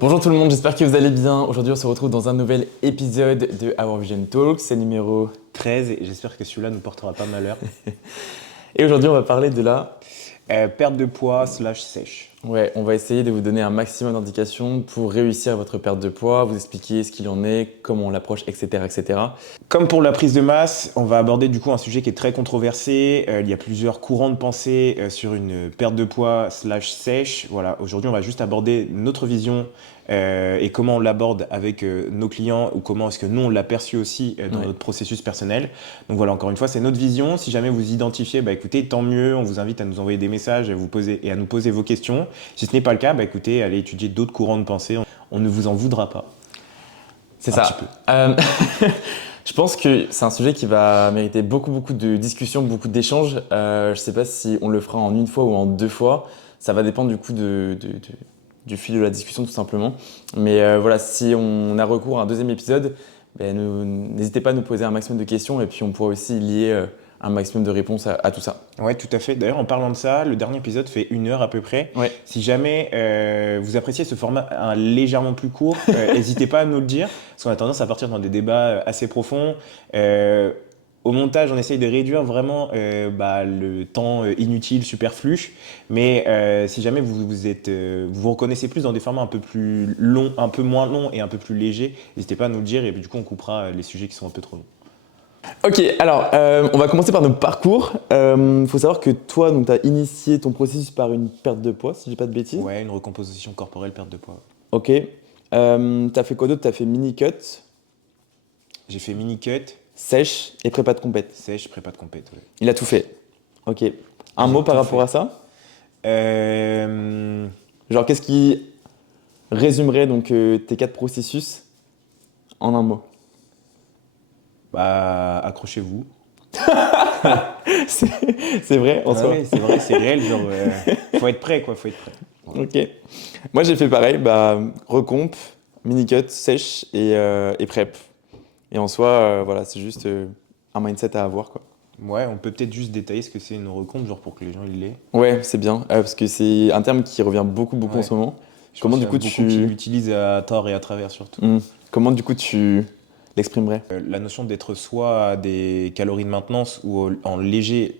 Bonjour tout le monde, j'espère que vous allez bien. Aujourd'hui, on se retrouve dans un nouvel épisode de Our Vision Talk, c'est numéro 13 et j'espère que celui-là ne portera pas malheur. Et aujourd'hui, on va parler de la... Perte de poids / sèche. Ouais, on va essayer de vous donner un maximum d'indications pour réussir votre perte de poids, vous expliquer ce qu'il en est, comment on l'approche, etc., etc. Comme pour la prise de masse, on va aborder du coup un sujet qui est très controversé. Il y a plusieurs courants de pensée sur une perte de poids / sèche. Voilà, aujourd'hui on va juste aborder notre vision et comment on l'aborde avec nos clients ou comment est-ce que nous on l'a perçu aussi dans notre processus personnel. Donc voilà, encore une fois, c'est notre vision. Si jamais vous identifiez, écoutez, tant mieux. On vous invite à nous envoyer des messages, à nous poser vos questions. Si ce n'est pas le cas, écoutez, allez étudier d'autres courants de pensée. On ne vous en voudra pas. C'est ça. Je pense que c'est un sujet qui va mériter beaucoup de discussions, beaucoup d'échanges. Je ne sais pas si on le fera en une fois ou en deux fois. Ça va dépendre du coup du fil de la discussion tout simplement. Mais voilà, si on a recours à un deuxième épisode, n'hésitez pas à nous poser un maximum de questions et puis on pourra aussi lier un maximum de réponses à tout ça. Ouais, tout à fait. D'ailleurs, en parlant de ça, le dernier épisode fait 1 heure à peu près. Ouais. Si jamais vous appréciez ce format légèrement plus court, n'hésitez pas à nous le dire, parce qu'on a tendance à partir dans des débats assez profonds. Au montage, on essaye de réduire vraiment le temps inutile, superflu. Mais si jamais vous vous reconnaissez plus dans des formats un peu plus longs, un peu moins longs et un peu plus légers, n'hésitez pas à nous le dire et puis du coup on coupera les sujets qui sont un peu trop longs. Ok, alors on va commencer par notre parcours. Faut savoir que toi, tu as initié ton processus par une perte de poids, si je dis pas de bêtises. Ouais, une recomposition corporelle, perte de poids. Ok. T'as fait quoi d'autre? T'as fait mini-cut, J'ai fait mini-cut, sèche et prépa de compète. sèche, prépa de compète, ouais. Il a tout fait. Ok. Un J'ai mot par tout rapport fait. à ça? Euh, Genre, qu'est-ce qui résumerait donc tes 4 processus en un mot? accrochez-vous. C'est vrai en soi. Ouais, c'est vrai, c'est réel, genre, faut être prêt, quoi, faut être prêt. Voilà. Ok. Moi, j'ai fait pareil, recomp, mini-cut, sèche et prep. Et en soi, voilà, c'est juste un mindset à avoir, quoi. Ouais, on peut peut-être juste détailler ce que c'est une recompte, genre pour que les gens ils l'aient. Ouais, c'est bien, parce que c'est un terme qui revient beaucoup en Ouais. ce moment. Je Comment pense du qu'il y coup a beaucoup qui l'utilisent à tort et à travers surtout. Comment du coup tu l'exprimerais? La notion d'être soit à des calories de maintenance ou en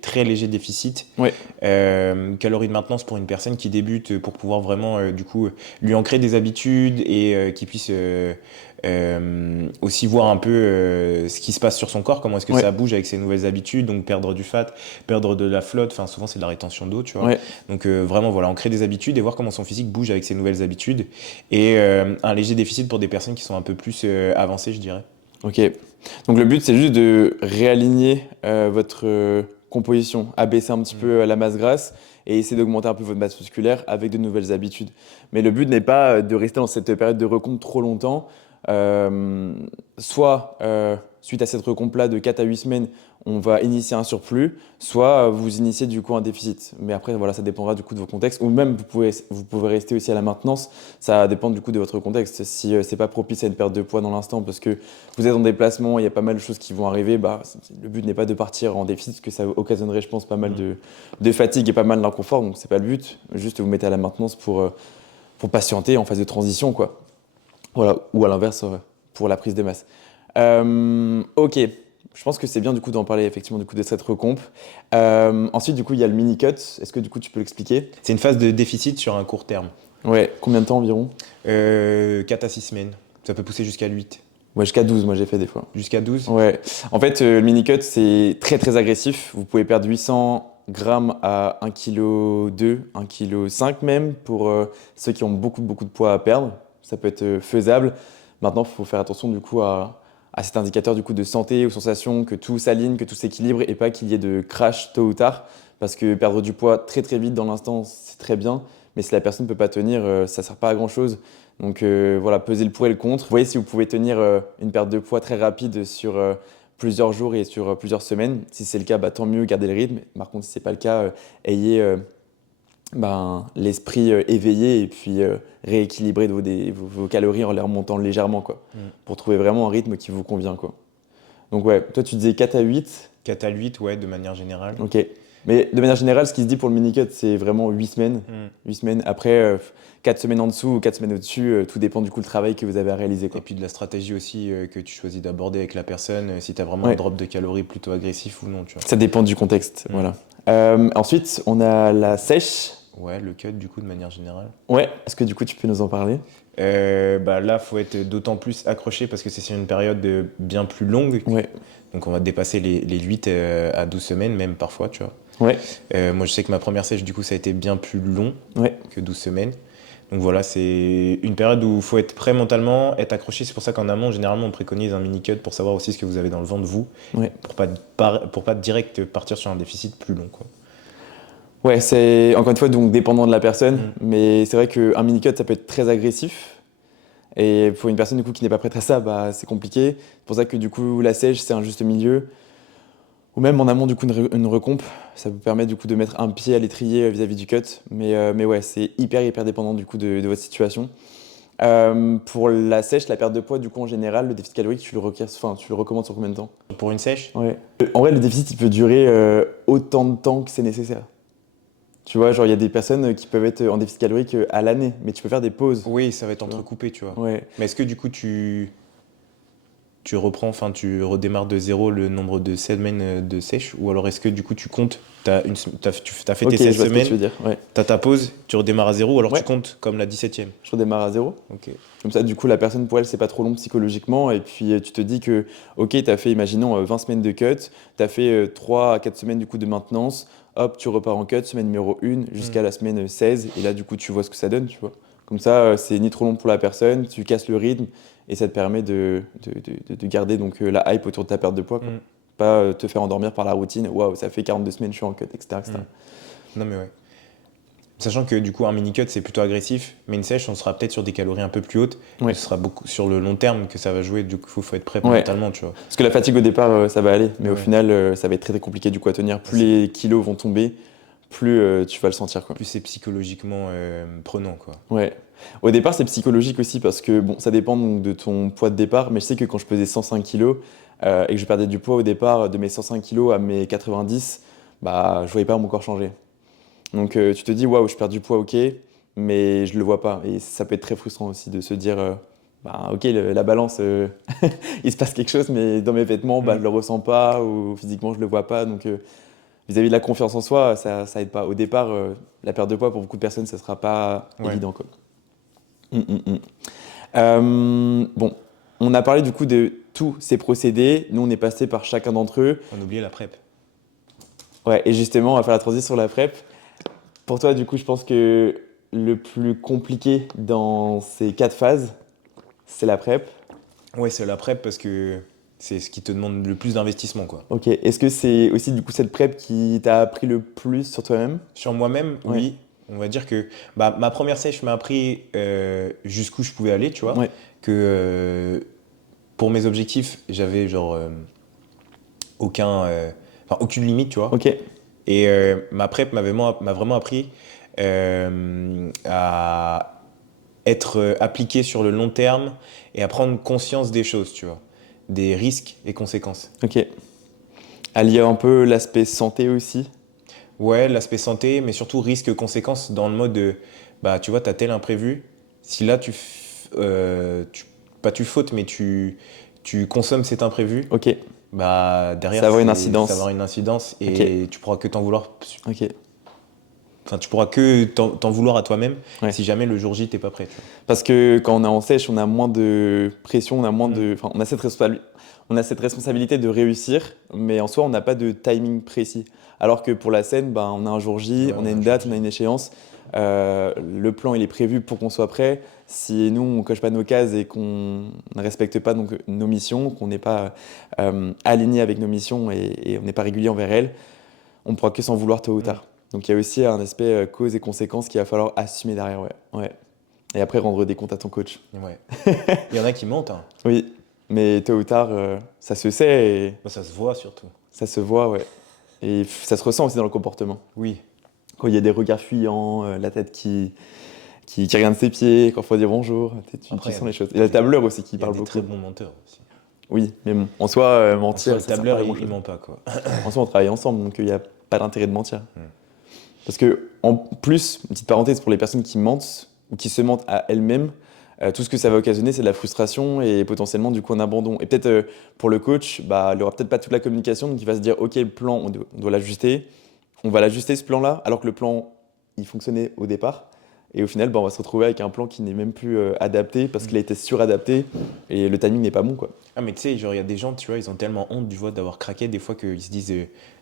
très léger déficit. Ouais. Calories de maintenance pour une personne qui débute pour pouvoir vraiment du coup lui ancrer des habitudes et qui puisse aussi voir un peu ce qui se passe sur son corps, comment est-ce que ça bouge avec ses nouvelles habitudes, donc perdre du fat, perdre de la flotte, enfin souvent c'est de la rétention d'eau, tu vois. Ouais. Donc vraiment voilà, ancrer des habitudes et voir comment son physique bouge avec ses nouvelles habitudes et un léger déficit pour des personnes qui sont un peu plus avancées, je dirais. Ok. Donc le but c'est juste de réaligner votre composition, abaisser un petit peu la masse grasse et essayer d'augmenter un peu votre masse musculaire avec de nouvelles habitudes. Mais le but n'est pas de rester dans cette période de recompte trop longtemps. Soit suite à cette recompe-là de 4 à 8 semaines, on va initier un surplus, soit vous initiez du coup un déficit. Mais après, voilà, ça dépendra du coup de vos contextes. Ou même, vous pouvez rester aussi à la maintenance. Ça dépend du coup de votre contexte. Si c'est pas propice à une perte de poids dans l'instant parce que vous êtes en déplacement, il y a pas mal de choses qui vont arriver, le but n'est pas de partir en déficit parce que ça occasionnerait, je pense, pas mal de fatigue et pas mal d'inconfort. Donc, c'est pas le but. Juste vous mettez à la maintenance pour patienter en phase de transition, quoi. Voilà. Ou à l'inverse, pour la prise de masse. Ok. Je pense que c'est bien du coup d'en parler effectivement du coup de cette recomp. Ensuite du coup il y a le mini cut. Est-ce que du coup tu peux l'expliquer? C'est une phase de déficit sur un court terme. Ouais. Combien de temps environ? 4 à 6 semaines. Ça peut pousser jusqu'à 8. Ouais, jusqu'à 12 moi j'ai fait des fois. Jusqu'à 12? Ouais. En fait le mini cut c'est très agressif. Vous pouvez perdre 800 grammes à 1,2 kg, 1,5 kg même pour ceux qui ont beaucoup de poids à perdre. Ça peut être faisable. Maintenant il faut faire attention du coup à cet indicateur du coup de santé ou sensation, que tout s'aligne, que tout s'équilibre et pas qu'il y ait de crash tôt ou tard. Parce que perdre du poids très vite dans l'instant, c'est très bien, mais si la personne ne peut pas tenir, ça ne sert pas à grand chose. Donc voilà, pesez le pour et le contre. Voyez si vous pouvez tenir une perte de poids très rapide sur plusieurs jours et sur plusieurs semaines. Si c'est le cas, tant mieux, gardez le rythme. Par contre, si ce n'est pas le cas, ayez l'esprit éveillé et puis rééquilibrer vos calories en les remontant légèrement, quoi, pour trouver vraiment un rythme qui vous convient, quoi. Donc ouais, toi tu disais 4 à 8. 4 à 8, ouais, de manière générale. Ok. Mais de manière générale, ce qui se dit pour le mini-cut, c'est vraiment 8 semaines. 8 semaines. Après, 4 semaines en dessous ou 4 semaines au-dessus, tout dépend du coup le travail que vous avez à réaliser, Et quoi. puis de la stratégie aussi que tu choisis d'aborder avec la personne, si tu as vraiment un Ouais, drop de calories plutôt agressif ou non, tu vois. ça dépend du contexte, Mm. voilà. Ensuite, on a la sèche. Ouais, le cut du coup de manière générale. Ouais, est-ce que du coup tu peux nous en parler? Bah là, faut être d'autant plus accroché parce que c'est sur une période bien plus longue. Ouais, Donc on va dépasser les 8 à 12 semaines, même parfois, tu vois. ouais, Moi, je sais que ma première sèche, du coup, ça a été bien plus long ouais, que 12 semaines. Donc voilà, c'est une période où il faut être prêt mentalement, être accroché. C'est pour ça qu'en amont, généralement, on préconise un mini-cut pour savoir aussi ce que vous avez dans le ventre, vous, ouais. pour pas direct partir sur un déficit plus long, quoi. Ouais, c'est encore une fois donc dépendant de la personne, Mm. mais c'est vrai qu'un mini-cut ça peut être très agressif. Et pour une personne du coup qui n'est pas prête à ça, bah, c'est compliqué. C'est pour ça que du coup la sèche c'est un juste milieu. Ou même en amont du coup une recomp, ça vous permet du coup de mettre un pied à l'étrier vis-à-vis du cut. Mais ouais, c'est hyper dépendant du coup de votre situation. Pour la sèche, la perte de poids du coup en général, le déficit calorique tu le recommandes sur combien de temps? Pour une sèche, Ouais. En vrai le déficit il peut durer autant de temps que c'est nécessaire. Tu vois, genre il y a des personnes qui peuvent être en déficit calorique à l'année, mais tu peux faire des pauses. oui, ça va être Tu vois. entrecoupé, tu vois. Ouais. Mais est-ce que du coup, tu reprends, enfin, tu redémarres de zéro le nombre de semaines de sèche? Ou alors est-ce que du coup, tu comptes, t'as fait tes Ok, je 16 vois ce que tu semaines, veux dire. Ouais. t'as ta pause, tu redémarres à zéro, ou alors tu Ouais, comptes comme la 17e? je redémarre à zéro. Ok. Comme ça, du coup, la personne, pour elle, c'est pas trop long psychologiquement. Et puis, tu te dis que, ok, tu as fait, imaginons, 20 semaines de cut, tu as fait 3 à 4 semaines du coup de maintenance. Hop, tu repars en cut, semaine numéro 1 Hmm. jusqu'à la semaine 16. Et là, du coup, tu vois ce que ça donne, tu vois. Comme ça, c'est ni trop long pour la personne, tu casses le rythme et ça te permet de garder donc, la hype autour de ta perte de poids, quoi. Hmm. Pas te faire endormir par la routine. Waouh, ça fait 42 semaines, je suis en cut, etc. etc. Hmm. Non, mais ouais. Sachant que du coup, un mini-cut, c'est plutôt agressif, mais une sèche, on sera peut-être sur des calories un peu plus hautes. Et Ouais, ce sera beaucoup sur le long terme que ça va jouer. Du coup, il faut être prêt ouais. mentalement, tu vois. Parce que la fatigue au départ, ça va aller, mais au Ouais. final, ça va être très compliqué du coup à tenir. Plus C'est- les kilos vont tomber, plus tu vas le sentir, quoi. Plus c'est psychologiquement prenant, quoi. Ouais. Au départ, c'est psychologique aussi parce que bon, ça dépend donc, de ton poids de départ, mais je sais que quand je pesais 105 kilos et que je perdais du poids au départ de mes 105 kilos à mes 90, bah, je voyais pas mon corps changer. Donc tu te dis, waouh, je perds du poids, ok, mais je le vois pas. Et ça peut être très frustrant aussi de se dire, bah, ok, la balance, il se passe quelque chose, mais dans mes vêtements, bah, Hmm. je le ressens pas ou physiquement, je le vois pas. Donc vis-à-vis de la confiance en soi, ça aide pas. Au départ, la perte de poids pour beaucoup de personnes, ça sera pas Ouais. évident, quoi. Mm. Bon, on a parlé du coup de tous ces procédés. Nous, on est passé par chacun d'entre eux. On oubliait la prep. Ouais, et justement, on va faire la transition sur la prep. Pour toi, du coup, je pense que le plus compliqué dans ces 4 phases, c'est la prep. Ouais, c'est la prep parce que c'est ce qui te demande le plus d'investissement, quoi. Ok. Est-ce que c'est aussi du coup cette prep qui t'a appris le plus sur toi-même? Sur moi-même, Ouais. oui. On va dire que bah, ma première sèche m'a appris jusqu'où je pouvais aller, tu vois. Ouais. Que pour mes objectifs, j'avais genre aucune limite, tu vois. Ok. Et ma prep m'a vraiment appris à être appliqué sur le long terme et à prendre conscience des choses, tu vois. Des risques et conséquences. Ok. Allier un peu l'aspect santé aussi. Ouais, l'aspect santé, mais surtout risque-conséquence dans le mode de, bah, tu vois, t'as tel imprévu. Si là, pas tu fautes, mais tu consommes cet imprévu, Ok. bah, Ça derrière, va avoir une ça va incidence. avoir une incidence Ok. et tu pourras que t'en vouloir, Ok. enfin, tu pourras que t'en vouloir à toi-même Ouais. si jamais le jour J, t'es pas prêt, tu vois. Parce que quand on est en sèche, on a moins de pression, on a moins Mm. de, enfin, on a cette responsabilité de réussir, mais en soi, on n'a pas de timing précis. Alors que pour la scène, ben, on a un jour J, Ouais, on a on a un une jour date, on a J. une échéance. Le plan, il est prévu pour qu'on soit prêt. Si nous, on coche pas nos cases et qu'on ne respecte pas donc, nos missions, qu'on n'est pas aligné avec nos missions et on n'est pas régulier envers elles, on ne pourra que s'en vouloir tôt ou Mm. tard. Donc il y a aussi un aspect cause et conséquence qu'il va falloir assumer derrière. Ouais. Ouais. Et après, rendre des comptes à ton coach. Ouais. Il y en a qui mentent, hein. Oui, mais tôt ou tard, ça se sait et Bah, ça se voit surtout. ça se voit, ouais. Et ça se ressent aussi dans le comportement. Oui. Quand il y a des regards fuyants, la tête qui regarde ses pieds, quand il faut dire bonjour, tu Après, sens les choses. Et le il y a tableur aussi qui il y a parle des très beaucoup. bons menteurs aussi. Oui, mais bon, en soi, En soi, mentir, le ça sert pas tableur, à il grand-chose. ment pas, quoi. En soi, on travaille ensemble, donc il y a pas d'intérêt de mentir. Parce que, en plus, une petite parenthèse pour les personnes qui mentent ou qui se mentent à elles-mêmes, tout ce que ça va occasionner, c'est de la frustration et potentiellement du coup un abandon. Et peut-être pour le coach, bah, il n'aura peut-être pas toute la communication, donc il va se dire ok, le plan, on doit l'ajuster, on va l'ajuster ce plan-là, alors que le plan, il fonctionnait au départ. Et au final, bah, on va se retrouver avec un plan qui n'est même plus adapté parce qu'il a été suradapté et le timing n'est pas bon, quoi. Ah, mais tu sais, genre, il y a des gens, tu vois, ils ont tellement honte du vote d'avoir craqué, des fois qu'ils se disent,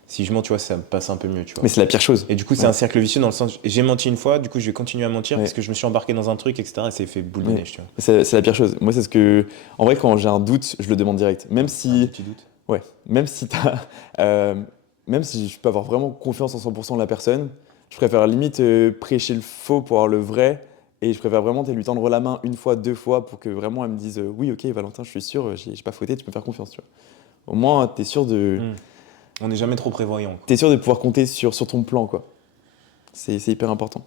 si je mens, tu vois, ça me passe un peu mieux, tu vois. Mais c'est la pire chose. Et du coup, c'est un cercle vicieux dans le sens, j'ai menti une fois, du coup, je vais continuer à mentir Ouais. parce que je me suis embarqué dans un truc, etc. Et c'est fait boule de Ouais. neige, tu vois. C'est la pire chose. Moi, c'est ce que. En vrai, quand j'ai un doute, je le demande direct. Même Un si. petit doute. Ouais. Même si t'as. euh, Même si je peux avoir vraiment confiance en 100% de la personne, je préfère limite prêcher le faux pour avoir le vrai. Et je préfère vraiment lui tendre la main une fois, deux fois pour que vraiment elle me dise oui, ok, Valentin, je suis sûr, j'ai pas fauté, tu peux me faire confiance, tu vois. Au moins, On n'est jamais trop prévoyant, quoi. t'es sûr de pouvoir compter sur ton plan, quoi. C'est hyper important.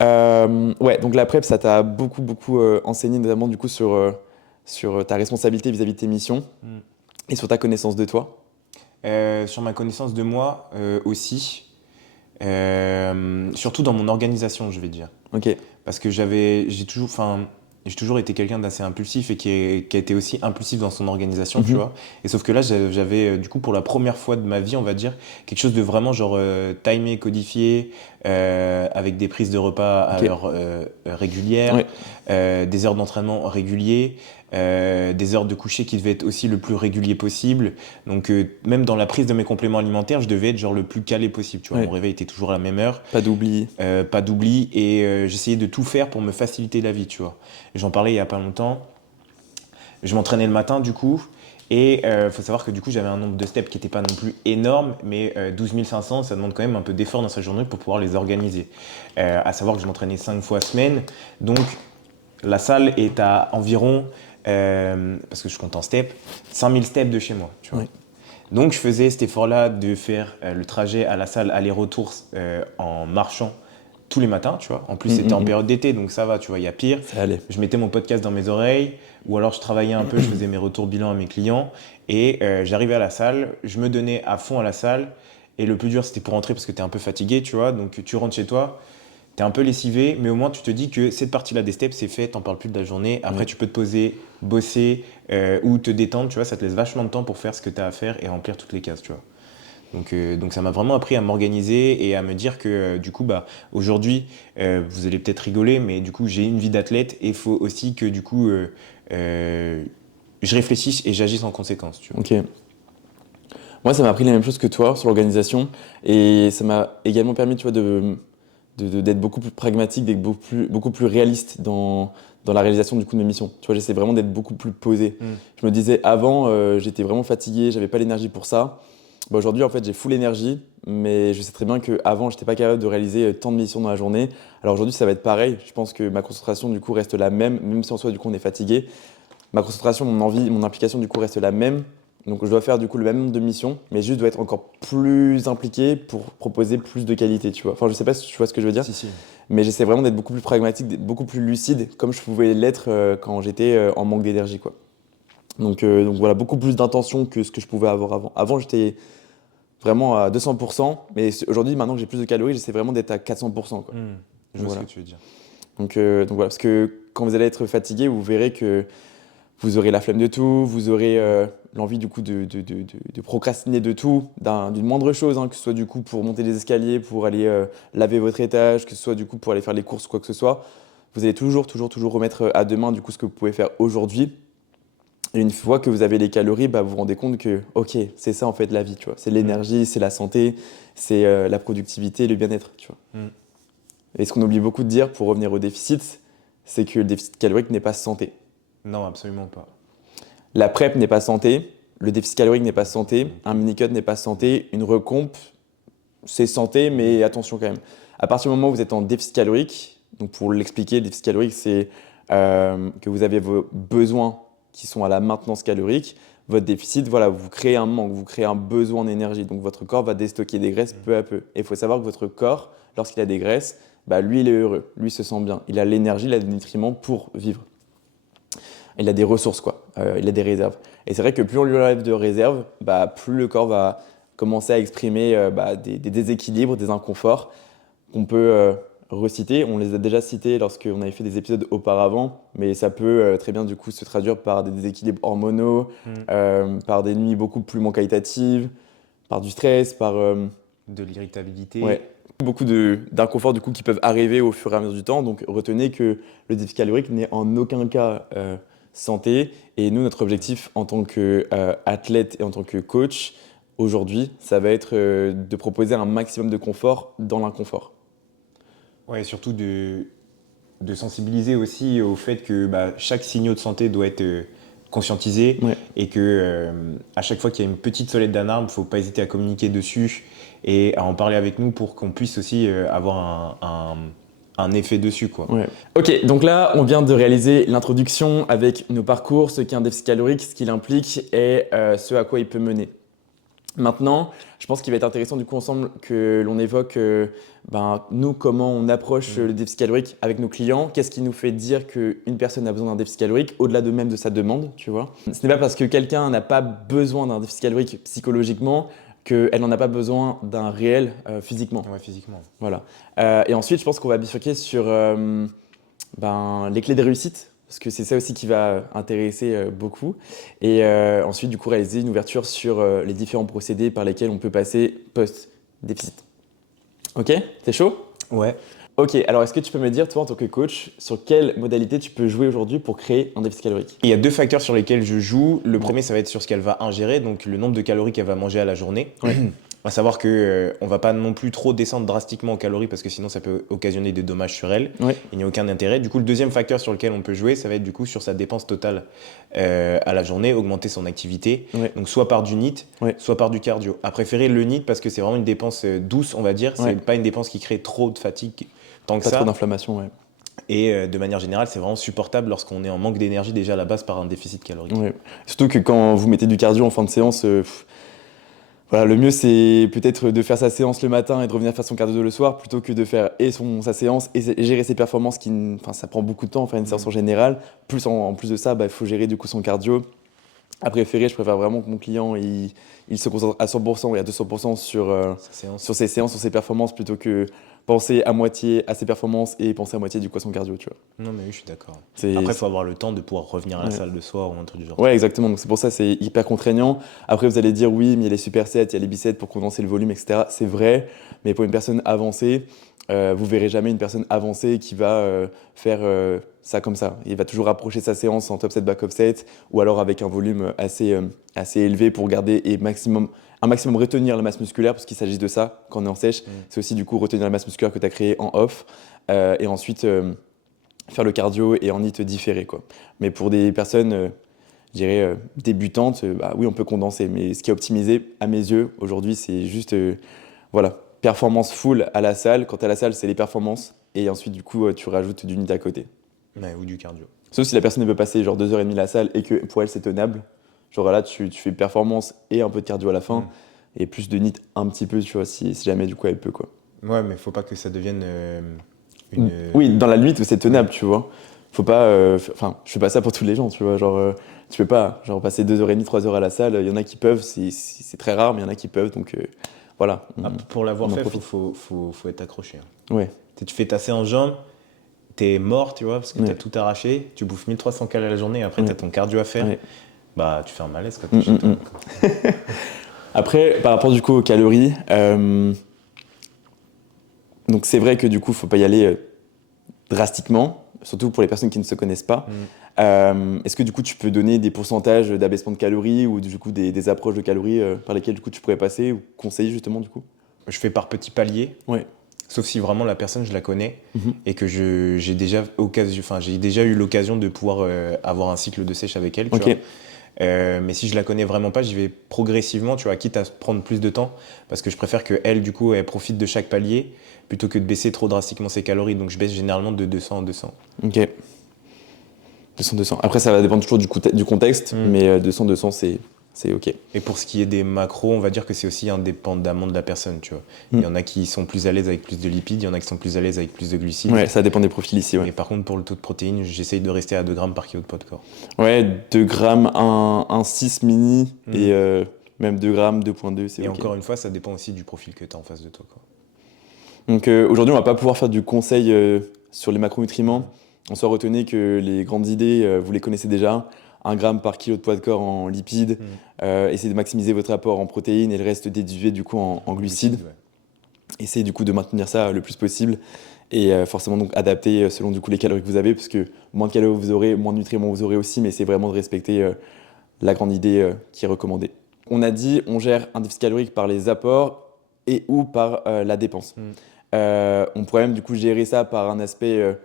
Ouais, donc la prep, ça t'a beaucoup, beaucoup enseigné, notamment du coup sur ta responsabilité vis-à-vis de tes missions Mm. et sur ta connaissance de toi. Sur ma connaissance de moi aussi, surtout dans mon organisation, je vais dire. Ok. Parce que j'ai toujours été quelqu'un d'assez impulsif et qui a été aussi impulsif dans son organisation, tu Mhm. vois. Et sauf que là, j'avais, du coup, pour la première fois de ma vie, on va dire, quelque chose de vraiment genre timé, codifié, avec des prises de repas à Ok. heure régulière, Ouais. des heures d'entraînement réguliers, des heures de coucher qui devaient être aussi le plus régulier possible. Donc, même dans la prise de mes compléments alimentaires, je devais être genre le plus calé possible, tu vois. Ouais. Mon réveil était toujours à la même heure. Pas d'oubli. Pas d'oubli et j'essayais de tout faire pour me faciliter la vie, tu vois. Et j'en parlais il y a pas longtemps. Je m'entraînais le matin du coup et faut savoir que du coup j'avais un nombre de steps qui n'était pas non plus énorme, mais 12 500, ça demande quand même un peu d'effort dans sa journée pour pouvoir les organiser. À savoir que je m'entraînais 5 fois semaine, donc la salle est à environ, parce que je compte en steps, 5000 steps de chez moi, tu vois. Ouais. Donc je faisais cet effort-là de faire le trajet à la salle aller-retour en marchant tous les matins, tu vois. En plus, c'était en période d'été, donc ça va, tu vois, il y a pire. Ça allait. Je mettais mon podcast dans mes oreilles, ou alors je travaillais un peu, je faisais mes retours bilan à mes clients, et j'arrivais à la salle, je me donnais à fond à la salle, et le plus dur, c'était pour rentrer parce que tu es un peu fatigué, tu vois. Donc tu rentres chez toi, tu es un peu lessivé, mais au moins tu te dis que cette partie-là des steps, c'est fait, t'en parles plus de la journée. Après, Ouais. tu peux te poser, bosser, ou te détendre, tu vois. Ça te laisse vachement de temps pour faire ce que tu as à faire et remplir toutes les cases, tu vois. Donc ça m'a vraiment appris à m'organiser et à me dire que du coup, bah, aujourd'hui, vous allez peut-être rigoler, mais du coup, j'ai une vie d'athlète et il faut aussi que du coup, je réfléchisse et j'agisse en conséquence, tu vois. Ok. Moi, ça m'a appris la même chose que toi sur l'organisation et ça m'a également permis, tu vois, d'être beaucoup plus pragmatique, d'être beaucoup plus réaliste dans la réalisation du coup de mes missions. Tu vois, j'essaie vraiment d'être beaucoup plus posé. Mm. Je me disais avant, j'étais vraiment fatigué, j'avais pas l'énergie pour ça. Bah, aujourd'hui, en fait, j'ai full énergie, mais je sais très bien qu'avant, j'étais pas capable de réaliser tant de missions dans la journée. Alors aujourd'hui, ça va être pareil. Je pense que ma concentration du coup reste la même, même si en soi du coup on est fatigué. Ma concentration, mon envie, mon implication du coup reste la même. Donc je dois faire du coup le même nombre de missions, mais juste dois être encore plus impliqué pour proposer plus de qualité, tu vois. Enfin, je sais pas si tu vois ce que je veux dire, Si, si. mais j'essaie vraiment d'être beaucoup plus pragmatique, d'être beaucoup plus lucide, comme je pouvais l'être quand j'étais en manque d'énergie, quoi. Donc voilà, beaucoup plus d'intention que ce que je pouvais avoir avant. Avant, j'étais vraiment à 200%, mais aujourd'hui, maintenant que j'ai plus de calories, j'essaie vraiment d'être à 400%, quoi. Je vois Voilà. ce que tu veux dire. Donc voilà, parce que quand vous allez être fatigué, vous verrez que vous aurez la flemme de tout, vous aurez l'envie du coup de procrastiner de tout, d'une moindre chose, hein, que ce soit du coup pour monter les escaliers, pour aller laver votre étage, que ce soit du coup pour aller faire les courses, quoi que ce soit. Vous allez toujours remettre à demain du coup ce que vous pouvez faire aujourd'hui. Et une fois que vous avez les calories, bah, vous vous rendez compte que ok, c'est ça en fait la vie, tu vois. C'est l'énergie, c'est la santé, c'est la productivité, le bien-être, tu vois. Mm. Et ce qu'on oublie beaucoup de dire pour revenir au déficit, c'est que le déficit calorique n'est pas santé. Non, absolument pas. La prep n'est pas santé, le déficit calorique n'est pas santé, un mini-cut n'est pas santé, une recomp, c'est santé, mais attention quand même. À partir du moment où vous êtes en déficit calorique, donc pour l'expliquer, le déficit calorique, c'est que vous avez vos besoins qui sont à la maintenance calorique. Votre déficit, voilà, vous créez un manque, vous créez un besoin en énergie. Donc votre corps va déstocker des graisses peu à peu. Et il faut savoir que votre corps, lorsqu'il a des graisses, bah, lui, il est heureux, lui, il se sent bien. Il a l'énergie, il a des nutriments pour vivre. Il a des ressources, quoi. Il a des réserves. Et c'est vrai que plus on lui enlève de réserves, bah, plus le corps va commencer à exprimer des déséquilibres, des inconforts qu'on peut reciter. On les a déjà cités lorsqu'on avait fait des épisodes auparavant, mais ça peut très bien du coup se traduire par des déséquilibres hormonaux, par des nuits beaucoup plus moins qualitatives, par du stress, par De l'irritabilité. ouais, beaucoup d'inconforts du coup qui peuvent arriver au fur et à mesure du temps. Donc retenez que le déficit calorique n'est en aucun cas santé. Et nous, notre objectif en tant qu'athlète et en tant que coach, aujourd'hui, ça va être de proposer un maximum de confort dans l'inconfort. Ouais, surtout de sensibiliser aussi au fait que chaque signal de santé doit être conscientisé Ouais. et que à chaque fois qu'il y a une petite sonnette d'alarme, il ne faut pas hésiter à communiquer dessus et à en parler avec nous pour qu'on puisse aussi avoir un effet dessus, quoi. Ouais. Ok, donc là, on vient de réaliser l'introduction avec nos parcours, ce qu'est un déficit calorique, ce qu'il implique et ce à quoi il peut mener. Maintenant, je pense qu'il va être intéressant du coup ensemble que l'on évoque nous comment on approche le déficit calorique avec nos clients, qu'est-ce qui nous fait dire qu'une personne a besoin d'un déficit calorique au-delà de même de sa demande, tu vois. Ce n'est pas parce que quelqu'un n'a pas besoin d'un déficit calorique psychologiquement qu'elle n'en a pas besoin d'un réel physiquement. Ouais, physiquement. Voilà. Et ensuite, je pense qu'on va bifurquer sur les clés des réussites, parce que c'est ça aussi qui va intéresser beaucoup. Et ensuite, du coup, réaliser une ouverture sur les différents procédés par lesquels on peut passer post-déficit. Ok? T'es chaud? Ouais. Ok, alors est-ce que tu peux me dire, toi, en tant que coach, sur quelle modalité tu peux jouer aujourd'hui pour créer un déficit calorique? Il y a 2 facteurs sur lesquels je joue. Le premier, ça va être sur ce qu'elle va ingérer, donc le nombre de calories qu'elle va manger à la journée. Ouais. À savoir que on va pas non plus trop descendre drastiquement en calories parce que sinon ça peut occasionner des dommages sur elle. Ouais. Il n'y a aucun intérêt. Du coup, le deuxième facteur sur lequel on peut jouer, ça va être du coup sur sa dépense totale à la journée, augmenter son activité. Ouais. Donc soit par du NEAT, Ouais. soit par du cardio. À préférer le NEAT parce que c'est vraiment une dépense douce, on va dire. Ouais. C'est pas une dépense qui crée trop de fatigue tant que Pas ça. trop d'inflammation, ouais. Et de manière générale, c'est vraiment supportable lorsqu'on est en manque d'énergie déjà à la base par un déficit calorique. Ouais. Surtout que quand vous mettez du cardio en fin de séance, voilà, le mieux c'est peut-être de faire sa séance le matin et de revenir faire son cardio le soir plutôt que de faire sa séance et gérer ses performances ça prend beaucoup de temps, faire une séance en général. Plus en plus de ça, il faut gérer du coup son cardio. À préférer, je préfère vraiment que mon client il se concentre à 100% et à 200% sur ses séances, sur ses performances plutôt que penser à moitié à ses performances et penser à moitié du coup à son cardio, tu vois. Non, mais oui, je suis d'accord. C'est- Après, il faut avoir le temps de pouvoir revenir à la Ouais. salle le soir ou un truc du genre. Ouais, exactement. Donc c'est pour ça c'est hyper contraignant. Après, vous allez dire oui, mais il y a les supersets, il y a les biceps pour condenser le volume, etc. C'est vrai, mais pour une personne avancée, vous verrez jamais une personne avancée qui va faire ça comme ça. Il va toujours approcher sa séance en top set, back set, ou alors avec un volume assez élevé pour garder un maximum retenir la masse musculaire, parce qu'il s'agit de ça quand on est en sèche. C'est aussi du coup retenir la masse musculaire que tu as créée en off, et ensuite faire le cardio et en HIIT différé, quoi. Mais pour des personnes, je dirais, débutantes, oui, on peut condenser. Mais ce qui est optimisé, à mes yeux, aujourd'hui, c'est juste performance full à la salle. Quand tu es à la salle, c'est les performances. Et ensuite, du coup, tu rajoutes du NEAT à côté. Ouais, ou du cardio. Sauf si la personne veut passer genre 2h30 à la salle et que pour elle, c'est tenable. Genre là, tu fais performance et un peu de cardio à la fin. Et plus de NEAT un petit peu, tu vois, si jamais, du coup, elle peut, quoi. Ouais, mais faut pas que ça devienne une. Oui, dans la limite où c'est tenable, tu vois. Faut pas. Je fais pas ça pour tous les gens, tu vois. Genre, tu peux pas passer 2h30, 3h à la salle. Il y en a qui peuvent, c'est très rare, mais il y en a qui peuvent. Donc voilà. Pour l'avoir on en fait, profite. faut être accroché. Ouais. Tu fais ta séance jambes, t'es mort, tu vois, parce que Ouais. t'as tout arraché. Tu bouffes 1300 calories à la journée et après Ouais. t'as ton cardio à faire. Ouais. Bah, tu fais un malaise quand t'es chez toi. Après, par rapport du coup aux calories, donc c'est vrai que du coup, faut pas y aller drastiquement, surtout pour les personnes qui ne se connaissent pas. Est-ce que du coup, tu peux donner des pourcentages d'abaissement de calories ou du coup des approches de calories par lesquelles du coup tu pourrais passer ou conseiller justement du coup? Je fais par petits paliers. Ouais. Sauf si vraiment la personne, je la connais Mhm. et que j'ai déjà eu l'occasion de pouvoir avoir un cycle de sèche avec elle. Tu Ok. vois. Mais si je la connais vraiment pas, j'y vais progressivement, tu vois, quitte à prendre plus de temps, parce que je préfère que elle, du coup, elle profite de chaque palier plutôt que de baisser trop drastiquement ses calories. Donc je baisse généralement de 200 en 200. Ok. 200. Après, ça va dépendre toujours du contexte, mais 200, c'est ok. Et pour ce qui est des macros, on va dire que c'est aussi indépendamment de la personne, tu vois. Il y en a qui sont plus à l'aise avec plus de lipides, il y en a qui sont plus à l'aise avec plus de glucides. Ouais, ça dépend des profils ici, ouais. Mais par contre, pour le taux de protéines, j'essaye de rester à 2 grammes par kilo de poids de corps. Ouais, 2 grammes, un 6 mini et Même 2 grammes, 2,2, c'est Et OK. encore une fois, ça dépend aussi du profil que tu as en face de toi, quoi. Donc aujourd'hui, on va pas pouvoir faire du conseil sur les macronutriments. En soi, retenez que les grandes idées, vous les connaissez déjà. 1 gramme par kilo de poids de corps en lipides. Essayez de maximiser votre apport en protéines et le reste déduisez du coup en glucides. Ouais. Essayez du coup de maintenir ça le plus possible. Et forcément donc adapter selon du coup les calories que vous avez, parce que moins de calories vous aurez, moins de nutriments vous aurez aussi, mais c'est vraiment de respecter la grande idée qui est recommandée. On a dit, on gère un déficit calorique par les apports et ou par la dépense. On pourrait même du coup gérer ça par un aspect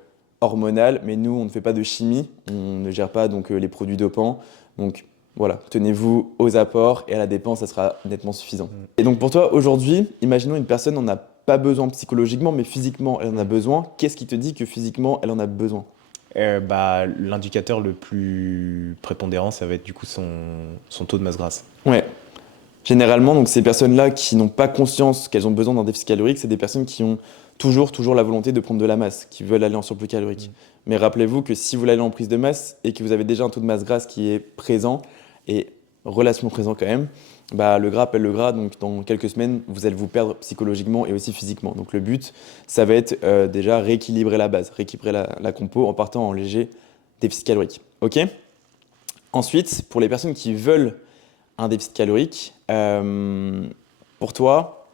hormonal, mais nous on ne fait pas de chimie, on ne gère pas donc les produits dopants. Donc voilà, tenez-vous aux apports et à la dépense, ça sera nettement suffisant. Et donc pour toi aujourd'hui, imaginons une personne n'en a pas besoin psychologiquement, mais physiquement elle en a besoin. Qu'est-ce qui te dit que physiquement elle en a besoin? L'indicateur le plus prépondérant, ça va être du coup son taux de masse grasse. Ouais. Généralement, donc ces personnes-là qui n'ont pas conscience qu'elles ont besoin d'un déficit calorique, c'est des personnes qui ont toujours la volonté de prendre de la masse, qui veulent aller en surplus calorique. Mais rappelez-vous que si vous voulez aller en prise de masse et que vous avez déjà un taux de masse grasse qui est présent et relativement présent quand même, bah le gras appelle le gras, donc dans quelques semaines, vous allez vous perdre psychologiquement et aussi physiquement. Donc le but, ça va être déjà rééquilibrer la base, rééquilibrer la compo en partant en léger déficit calorique. Ok? Ensuite, pour les personnes qui veulent un déficit calorique, pour toi,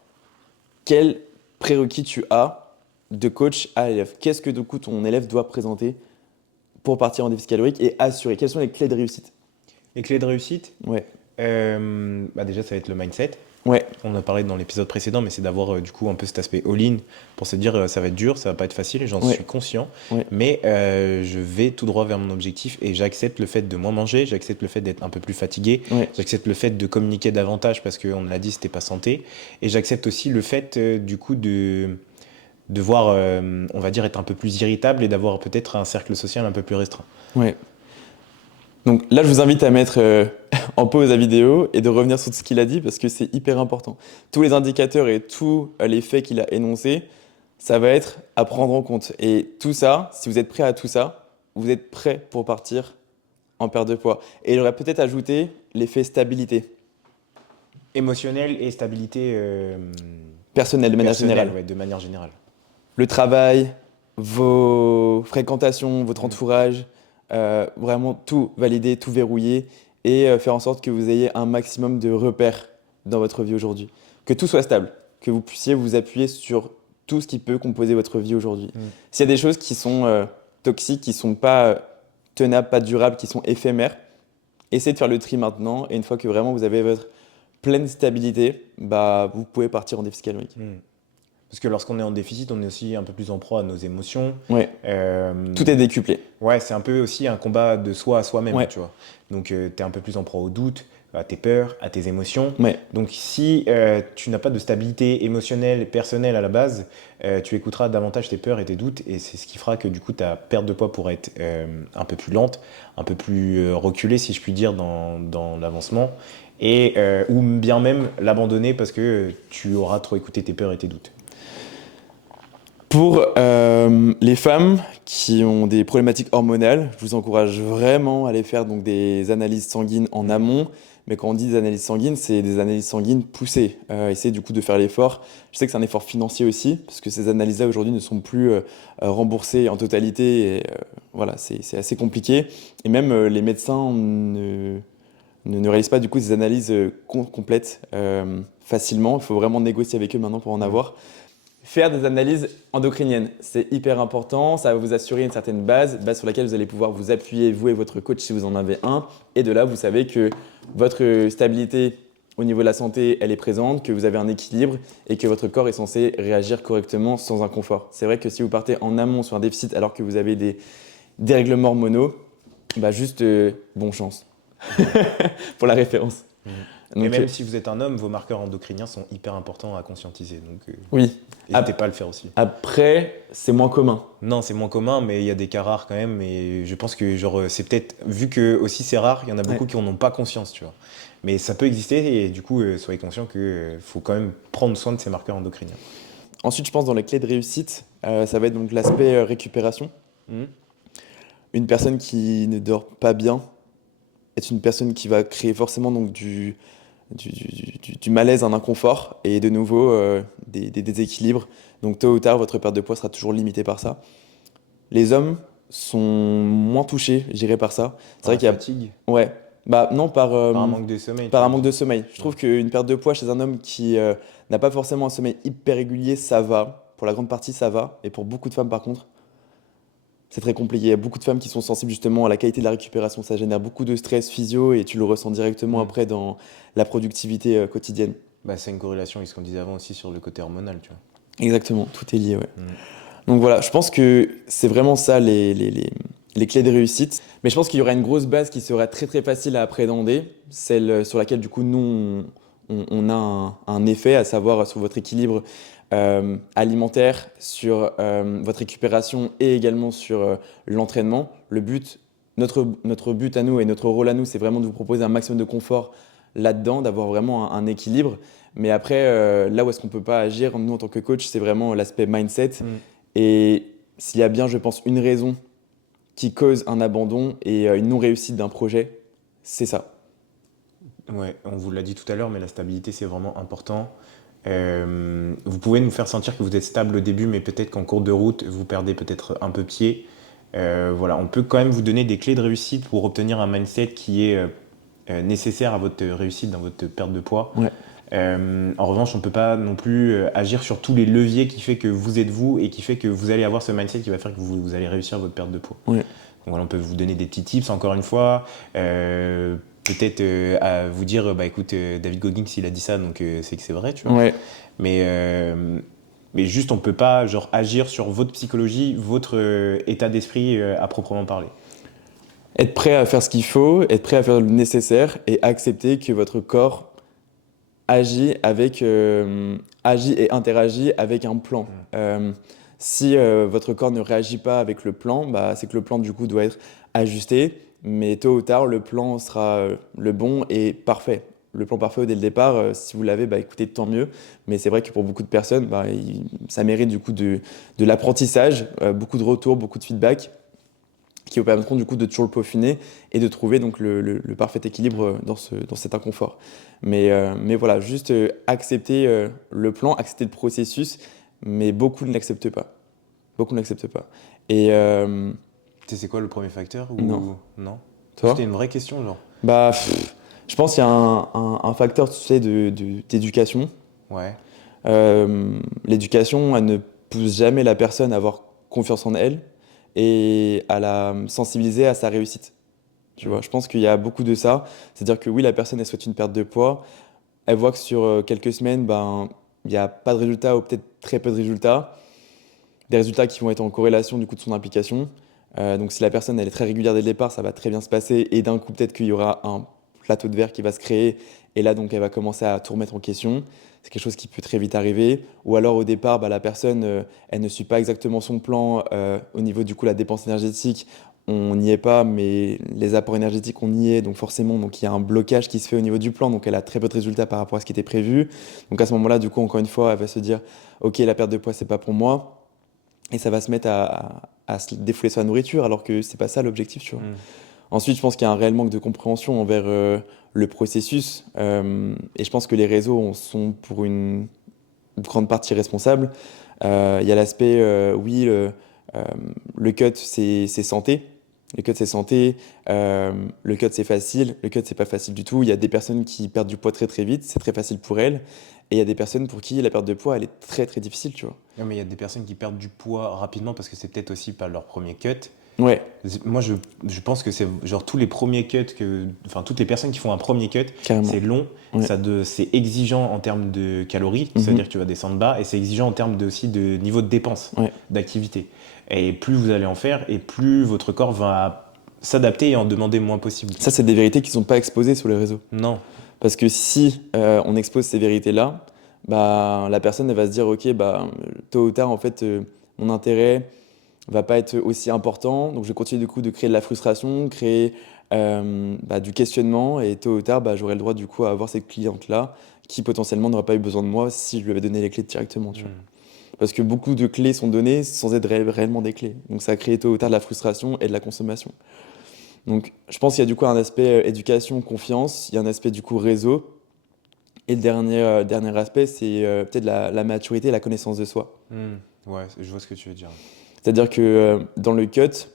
quel prérequis tu as de coach à élève? Qu'est-ce que du coup ton élève doit présenter pour partir en déficit calorique et assurer? Quelles sont les clés de réussite? Les clés de réussite, Ouais. déjà, ça va être le mindset. Ouais. On en a parlé dans l'épisode précédent, mais c'est d'avoir du coup un peu cet aspect all-in pour se dire ça va être dur, ça va pas être facile, j'en Ouais. suis conscient, Ouais. mais je vais tout droit vers mon objectif et j'accepte le fait de moins manger, j'accepte le fait d'être un peu plus fatigué, Ouais. j'accepte le fait de communiquer davantage parce qu'on l'a dit, c'était pas santé, et j'accepte aussi le fait du coup de voir, on va dire, être un peu plus irritable et d'avoir peut-être un cercle social un peu plus restreint. Ouais. Donc là, je vous invite à mettre en pause la vidéo et de revenir sur tout ce qu'il a dit parce que c'est hyper important. Tous les indicateurs et tous les faits qu'il a énoncés, ça va être à prendre en compte. Et tout ça, si vous êtes prêt à tout ça, vous êtes prêt pour partir en perte de poids. Et il aurait peut-être ajouté l'effet stabilité Émotionnel et stabilité personnelle de manière personnelle, générale. ouais, de manière générale. Le travail, vos fréquentations, votre entourage, vraiment tout valider, tout verrouiller et faire en sorte que vous ayez un maximum de repères dans votre vie aujourd'hui. Que tout soit stable, que vous puissiez vous appuyer sur tout ce qui peut composer votre vie aujourd'hui. S'il y a des choses qui sont toxiques, qui ne sont pas tenables, pas durables, qui sont éphémères, essayez de faire le tri maintenant et une fois que vraiment vous avez votre pleine stabilité, bah, vous pouvez partir en déficit calorique. Parce que lorsqu'on est en déficit, on est aussi un peu plus en proie à nos émotions. Ouais. Tout est décuplé. Ouais, c'est un peu aussi un combat de soi à soi-même, Ouais. tu vois. Donc, tu es un peu plus en proie au doute, à tes peurs, à tes émotions. Ouais. Donc, si tu n'as pas de stabilité émotionnelle et personnelle à la base, tu écouteras davantage tes peurs et tes doutes, et c'est ce qui fera que du coup, ta perte de poids pourra être un peu plus lente, un peu plus reculée, si je puis dire, dans l'avancement, et ou bien même l'abandonner parce que tu auras trop écouté tes peurs et tes doutes. Pour les femmes qui ont des problématiques hormonales, je vous encourage vraiment à aller faire donc, des analyses sanguines en amont. Mais quand on dit des analyses sanguines, c'est des analyses sanguines poussées. Essayez du coup de faire l'effort. Je sais que c'est un effort financier aussi, parce que ces analyses-là aujourd'hui ne sont plus remboursées en totalité. Et, voilà, c'est assez compliqué. Et même les médecins ne réalisent pas du coup ces analyses complètes facilement. Il faut vraiment négocier avec eux maintenant pour en avoir. Faire des analyses endocriniennes, c'est hyper important, ça va vous assurer une certaine base sur laquelle vous allez pouvoir vous appuyer, vous et votre coach si vous en avez un. Et de là, vous savez que votre stabilité au niveau de la santé, elle est présente, que vous avez un équilibre et que votre corps est censé réagir correctement sans inconfort. C'est vrai que si vous partez en amont sur un déficit alors que vous avez des dérèglements hormonaux, bah juste bonne chance pour la référence. Et Donc, même si vous êtes un homme, vos marqueurs endocriniens sont hyper importants à conscientiser. Donc, oui. n'hésitez pas à le faire aussi. Après, c'est moins commun. Non, c'est moins commun, mais il y a des cas rares quand même. Et je pense que c'est peut-être, vu que aussi c'est rare, il y en a beaucoup qui n'en ont pas conscience, tu vois. Mais ça peut exister et du coup, soyez conscient qu'il faut quand même prendre soin de ces marqueurs endocriniens. Ensuite, je pense dans les clés de réussite, ça va être donc l'aspect récupération. Une personne qui ne dort pas bien est une personne qui va créer forcément donc du malaise, un inconfort et de nouveau des déséquilibres. Donc tôt ou tard, votre perte de poids sera toujours limitée par ça. Les hommes sont moins touchés, je dirais, par ça. C'est Par vrai la qu'il y a... fatigue, Ouais, bah non, par un manque de sommeil, tu par un veux manque dire. de sommeil. Je trouve qu'une perte de poids chez un homme qui n'a pas forcément un sommeil hyper régulier, ça va. Pour la grande partie, ça va. Et pour beaucoup de femmes, par contre, c'est très compliqué. Il y a beaucoup de femmes qui sont sensibles justement à la qualité de la récupération. Ça génère beaucoup de stress physio et tu le ressens directement Mm. après dans la productivité quotidienne. Bah, c'est une corrélation avec ce qu'on disait avant aussi sur le côté hormonal, tu vois. Exactement, tout est lié, ouais. Mm. Donc voilà, je pense que c'est vraiment ça les clés de réussite. Mais je pense qu'il y aura une grosse base qui sera très très facile à appréhender, celle sur laquelle du coup nous on a un effet, à savoir sur votre équilibre alimentaire, sur votre récupération et également sur l'entraînement. Notre but à nous et notre rôle à nous, c'est vraiment de vous proposer un maximum de confort là-dedans, d'avoir vraiment un équilibre. Mais après, là où est-ce qu'on peut pas agir, nous en tant que coach, c'est vraiment l'aspect mindset. Mm. Et s'il y a bien, je pense, une raison qui cause un abandon et une non-réussite d'un projet, c'est ça. Ouais, on vous l'a dit tout à l'heure, mais la stabilité, c'est vraiment important. Vous pouvez nous faire sentir que vous êtes stable au début, mais peut-être qu'en cours de route, vous perdez peut-être un peu pied. Voilà, on peut quand même vous donner des clés de réussite pour obtenir un mindset qui est nécessaire à votre réussite dans votre perte de poids. Ouais. En revanche, on ne peut pas non plus agir sur tous les leviers qui fait que vous êtes vous et qui fait que vous allez avoir ce mindset qui va faire que vous allez réussir votre perte de poids. Ouais. Donc voilà, on peut vous donner des petits tips encore une fois. Peut-être à vous dire, bah écoute, David Goggins, il a dit ça, donc c'est que c'est vrai, tu vois. Ouais. Mais juste, on peut pas genre agir sur votre psychologie, votre état d'esprit à proprement parler. Être prêt à faire ce qu'il faut, être prêt à faire le nécessaire et accepter que votre corps agit et interagit avec un plan. Si votre corps ne réagit pas avec le plan, bah, c'est que le plan du coup doit être ajusté, mais tôt ou tard le plan sera le bon et parfait. Le plan parfait dès le départ, si vous l'avez, bah, écoutez, tant mieux. Mais c'est vrai que pour beaucoup de personnes, bah, ça mérite du coup de l'apprentissage, beaucoup de retours, beaucoup de feedback qui vous permettront du coup de toujours le peaufiner et de trouver donc le parfait équilibre dans cet inconfort. Mais voilà, juste accepter le plan, accepter le processus, mais beaucoup ne l'acceptent pas. Beaucoup ne l'acceptent pas. Et Tu sais, c'est quoi le premier facteur non, ou non? toi? C'était une vraie question, genre. Bah, je pense qu'il y a un facteur, tu sais, d'éducation. Ouais. L'éducation, elle ne pousse jamais la personne à avoir confiance en elle et à la sensibiliser à sa réussite. Tu vois, je pense qu'il y a beaucoup de ça. C'est-à-dire que oui, la personne, elle souhaite une perte de poids. Elle voit que sur quelques semaines, ben, il n'y a pas de résultats ou peut-être très peu de résultats. Des résultats qui vont être en corrélation du coup de son implication. Donc si la personne, elle est très régulière dès le départ, ça va très bien se passer. Et d'un coup, peut-être qu'il y aura un plateau de verre qui va se créer. Et là, donc, elle va commencer à tout remettre en question. C'est quelque chose qui peut très vite arriver. Ou alors, au départ, bah, la personne, elle ne suit pas exactement son plan au niveau du coup la dépense énergétique. On n'y est pas, mais les apports énergétiques, on y est. Donc forcément, donc, il y a un blocage qui se fait au niveau du plan. Donc elle a très peu de résultats par rapport à ce qui était prévu. Donc à ce moment-là, du coup, encore une fois, elle va se dire, OK, la perte de poids, c'est pas pour moi. Et ça va se mettre à se défouler sur la nourriture, alors que c'est pas ça l'objectif, tu vois. Mm. Ensuite, je pense qu'il y a un réel manque de compréhension envers le processus. Et je pense que les réseaux en sont pour une grande partie responsables. Il y a l'aspect, oui, euh, le cut, c'est santé. Le cut, c'est santé. Le cut, c'est facile. Le cut, c'est pas facile du tout. Il y a des personnes qui perdent du poids très très vite. C'est très facile pour elles. Et il y a des personnes pour qui la perte de poids, elle est très très difficile, tu vois. Non, mais il y a des personnes qui perdent du poids rapidement parce que c'est peut-être aussi pas leur premier cut. Ouais, Moi, je pense que c'est genre tous les premiers cuts enfin toutes les personnes qui font un premier cut, carrément. c'est long, Ouais. c'est exigeant en termes de calories, Mhm. c'est-à-dire que tu vas descendre bas, et c'est exigeant en termes aussi de niveau de dépense, Ouais. d'activité. Et plus vous allez en faire, et plus votre corps va s'adapter et en demander moins possible. Ça, c'est des vérités qui sont pas exposées sur les réseaux. Non. Parce que si on expose ces vérités-là, bah, la personne elle va se dire, ok, bah, tôt ou tard, en fait, mon intérêt va pas être aussi important, donc je vais continuer du coup de créer de la frustration, créer bah, du questionnement, et tôt ou tard, bah, j'aurai le droit du coup à avoir cette cliente-là qui potentiellement n'aurait pas eu besoin de moi si je lui avais donné les clés directement, tu vois. Mm. Parce que beaucoup de clés sont données sans être réellement des clés. Donc ça crée tôt ou tard de la frustration et de la consommation. Donc je pense qu'il y a du coup un aspect éducation, confiance, il y a un aspect du coup réseau, Et le dernier aspect, c'est peut-être la maturité et la connaissance de soi. Ouais, je vois ce que tu veux dire. C'est-à-dire que dans le cut,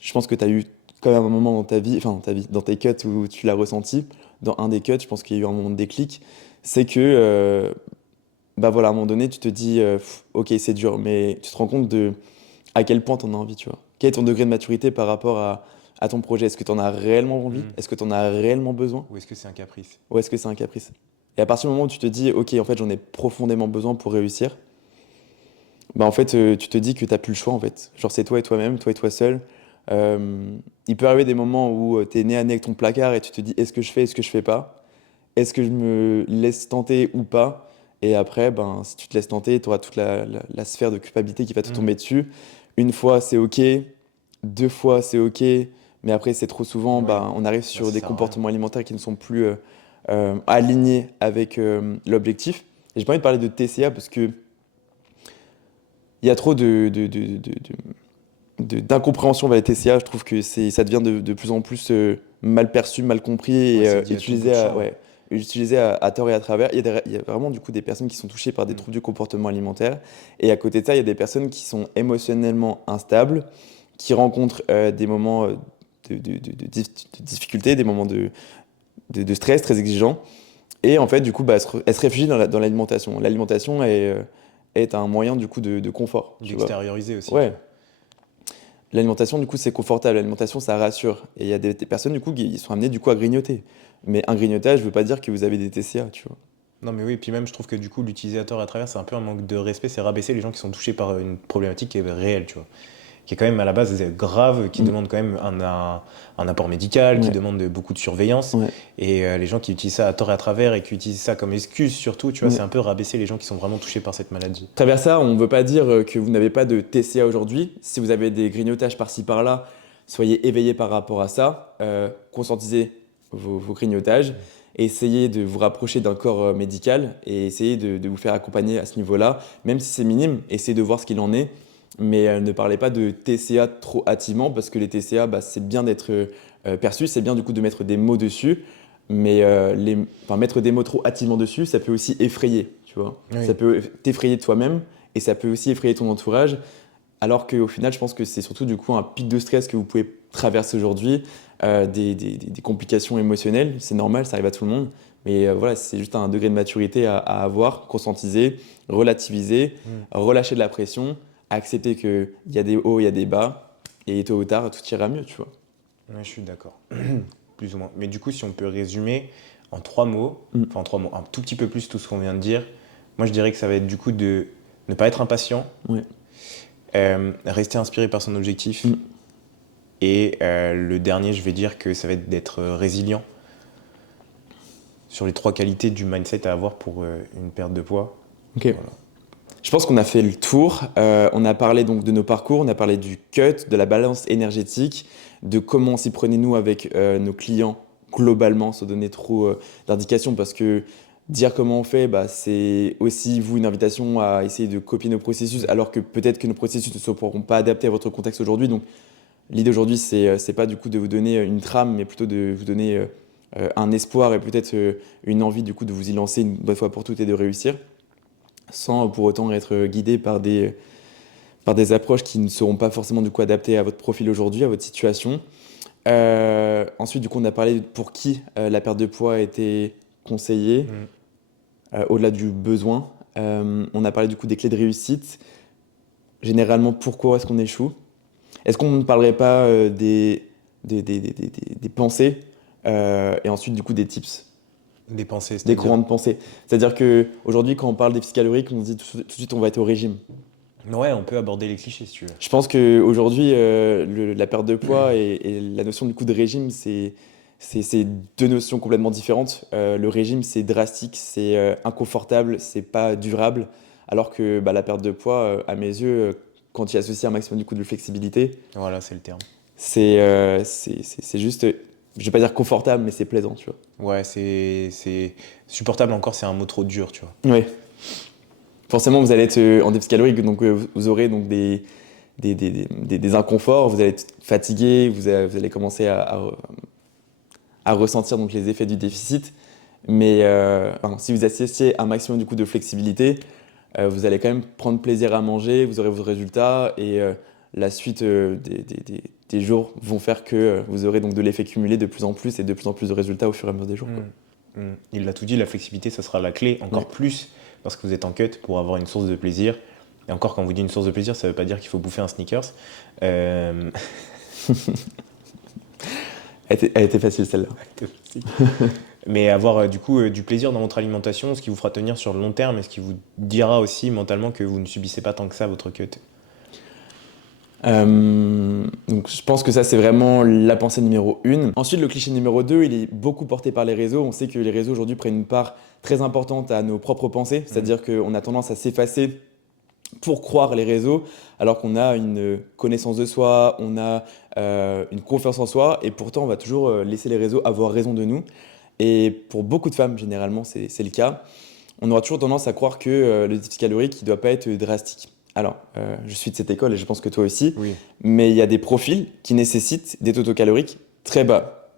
je pense que tu as eu quand même un moment dans ta vie, enfin dans ta vie, dans tes cuts où tu l'as ressenti. Dans un des cuts, je pense qu'il y a eu un moment de déclic. C'est que, bah voilà, à un moment donné, tu te dis, ok, c'est dur, mais tu te rends compte de à quel point tu en as envie, tu vois. Quel est ton degré de maturité par rapport à ton projet? Est-ce que tu en as réellement envie? Hmm. Est-ce que tu en as réellement besoin? Ou est-ce que c'est un caprice? Ou est-ce que c'est un caprice? Et à partir du moment où tu te dis, ok, en fait, j'en ai profondément besoin pour réussir, bah en fait, tu te dis que t'as plus le choix, en fait. Genre, c'est toi et toi-même, toi et toi seul. Il peut arriver des moments où tu es nez à nez avec ton placard et tu te dis, est-ce que je fais, est-ce que je fais pas? Est-ce que je me laisse tenter ou pas? Et après, ben, si tu te laisses tenter, tu auras toute la sphère de culpabilité qui va te Hmm. tomber dessus. Une fois, c'est OK. Deux fois, c'est OK. Mais après, c'est trop souvent, Ouais, ben, on arrive bah, sur ça des sert à rien. comportements alimentaires qui ne sont plus alignés avec l'objectif. Et j'ai pas envie de parler de TCA parce que il y a trop d'incompréhension vers les TCA. Je trouve que ça devient de plus en plus mal perçu, mal compris Ouais, et c'est dit à tout bout utilisé de à, champ, hein. ouais, utilisé à tort et à travers. Il y a vraiment du coup des personnes qui sont touchées par des Hmm. troubles du comportement alimentaire. Et à côté de ça, il y a des personnes qui sont émotionnellement instables, qui rencontrent des moments de difficulté, des moments de stress très exigeants. Et en fait, du coup, bah, elles se réfugient dans l'alimentation. L'alimentation est un moyen du coup de confort, tu vois. D'extérioriser aussi, tu Ouais. vois. L'alimentation, du coup, c'est confortable. L'alimentation, ça rassure. Et il y a des personnes, du coup, qui sont amenées, du coup, à grignoter. Mais un grignotage ne veut pas dire que vous avez des TCA, tu vois. Non, mais oui, puis même, je trouve que du coup, l'utiliser à tort et à travers, c'est un peu un manque de respect, c'est rabaisser les gens qui sont touchés par une problématique qui est réelle, tu vois. Qui est quand même à la base grave, qui Mm. demande quand même un apport médical, qui Ouais, demande beaucoup de surveillance. ouais, Et les gens qui utilisent ça à tort et à travers et qui utilisent ça comme excuse, surtout, tu vois, c'est ouais. un peu rabaisser les gens qui sont vraiment touchés par cette maladie. À travers ça, on ne veut pas dire que vous n'avez pas de TCA aujourd'hui. Si vous avez des grignotages par-ci par-là, soyez éveillés par rapport à ça. Conscientisez vos grignotages. Essayez de vous rapprocher d'un corps médical et essayez de vous faire accompagner à ce niveau-là. Même si c'est minime, essayez de voir ce qu'il en est. Mais ne parlez pas de TCA trop hâtivement parce que les TCA, bah, c'est bien d'être perçu, c'est bien du coup de mettre des mots dessus. Mais enfin, mettre des mots trop hâtivement dessus, ça peut aussi effrayer, tu vois. Ça Oui. peut t'effrayer de toi-même et ça peut aussi effrayer ton entourage. Alors qu'au final, je pense que c'est surtout du coup un pic de stress que vous pouvez traverser aujourd'hui, des complications émotionnelles, c'est normal, ça arrive à tout le monde. Mais voilà, c'est juste un degré de maturité à avoir, conscientiser, relativiser, Mm. relâcher de la pression, accepter qu'il y a des hauts, il y a des bas, et tôt ou tard, tout ira mieux, tu vois. Ouais, je suis d'accord. Plus ou moins. Mais du coup, si on peut résumer en 3 mots, Mm. enfin en 3 mots, un tout petit peu plus tout ce qu'on vient de dire, moi je dirais que ça va être du coup de ne pas être impatient, Ouais. rester inspiré par son objectif, Mm. et le dernier, je vais dire que ça va être d'être résilient sur les 3 qualités du mindset à avoir pour une perte de poids. Ok. Voilà. Je pense qu'on a fait le tour. On a parlé donc de nos parcours, on a parlé du cut, de la balance énergétique, de comment on s'y prenait nous avec nos clients globalement, sans donner trop d'indications parce que dire comment on fait, bah, c'est aussi vous une invitation à essayer de copier nos processus alors que peut-être que nos processus ne seront pas adaptés à votre contexte aujourd'hui. Donc l'idée aujourd'hui, c'est pas du coup de vous donner une trame, mais plutôt de vous donner un espoir et peut-être une envie du coup de vous y lancer une bonne fois pour toutes et de réussir sans pour autant être guidé par des approches qui ne seront pas forcément du coup adaptées à votre profil aujourd'hui, à votre situation. Ensuite, du coup, on a parlé de pour qui la perte de poids était conseillée, Mm. au-delà du besoin. On a parlé du coup des clés de réussite. Généralement, pourquoi est-ce qu'on échoue? Est-ce qu'on ne parlerait pas des pensées et ensuite du coup des tips? Des pensées, Des c'est-à-dire. courants de pensée. C'est-à-dire qu'aujourd'hui, quand on parle déficit calorique, on se dit tout de suite on va être au régime. Ouais, on peut aborder les clichés si tu veux. Je pense qu'aujourd'hui, la perte de poids et la notion du coup de régime, c'est deux notions complètement différentes. Le régime, c'est drastique, c'est inconfortable, c'est pas durable. Alors que bah, la perte de poids, à mes yeux, quand tu y associes un maximum du coup de flexibilité, Voilà, c'est le terme. c'est juste, je vais pas dire confortable, mais c'est plaisant, tu vois. Ouais, c'est supportable encore, c'est un mot trop dur, tu vois. Ouais. Forcément, vous allez être en déficit calorique, donc vous aurez donc des inconforts, vous allez être fatigué, vous allez commencer à ressentir donc les effets du déficit. Mais si vous associez un maximum du coup de flexibilité, vous allez quand même prendre plaisir à manger, vous aurez vos résultats et la suite des jours vont faire que vous aurez donc de l'effet cumulé de plus en plus et de plus en plus de résultats au fur et à mesure des jours, quoi. Il l'a tout dit, la flexibilité, ça sera la clé, encore Ouais. plus parce que vous êtes en cut pour avoir une source de plaisir. Et encore, quand vous dites une source de plaisir, ça veut pas dire qu'il faut bouffer un sneakers. Euh, Elle était facile celle-là. Mais avoir du coup du plaisir dans votre alimentation, ce qui vous fera tenir sur le long terme et ce qui vous dira aussi mentalement que vous ne subissez pas tant que ça votre cut. Donc je pense que ça c'est vraiment la pensée numéro 1. Ensuite le cliché numéro 2, il est beaucoup porté par les réseaux. On sait que les réseaux aujourd'hui prennent une part très importante à nos propres pensées, c'est-à-dire qu'on a tendance à s'effacer pour croire les réseaux, alors qu'on a une connaissance de soi, on a une confiance en soi, et pourtant on va toujours laisser les réseaux avoir raison de nous. Et pour beaucoup de femmes, généralement, c'est le cas. On aura toujours tendance à croire que le déficit calorique ne doit pas être drastique. Alors, je suis de cette école et je pense que toi aussi, Oui. mais il y a des profils qui nécessitent des totaux caloriques très bas.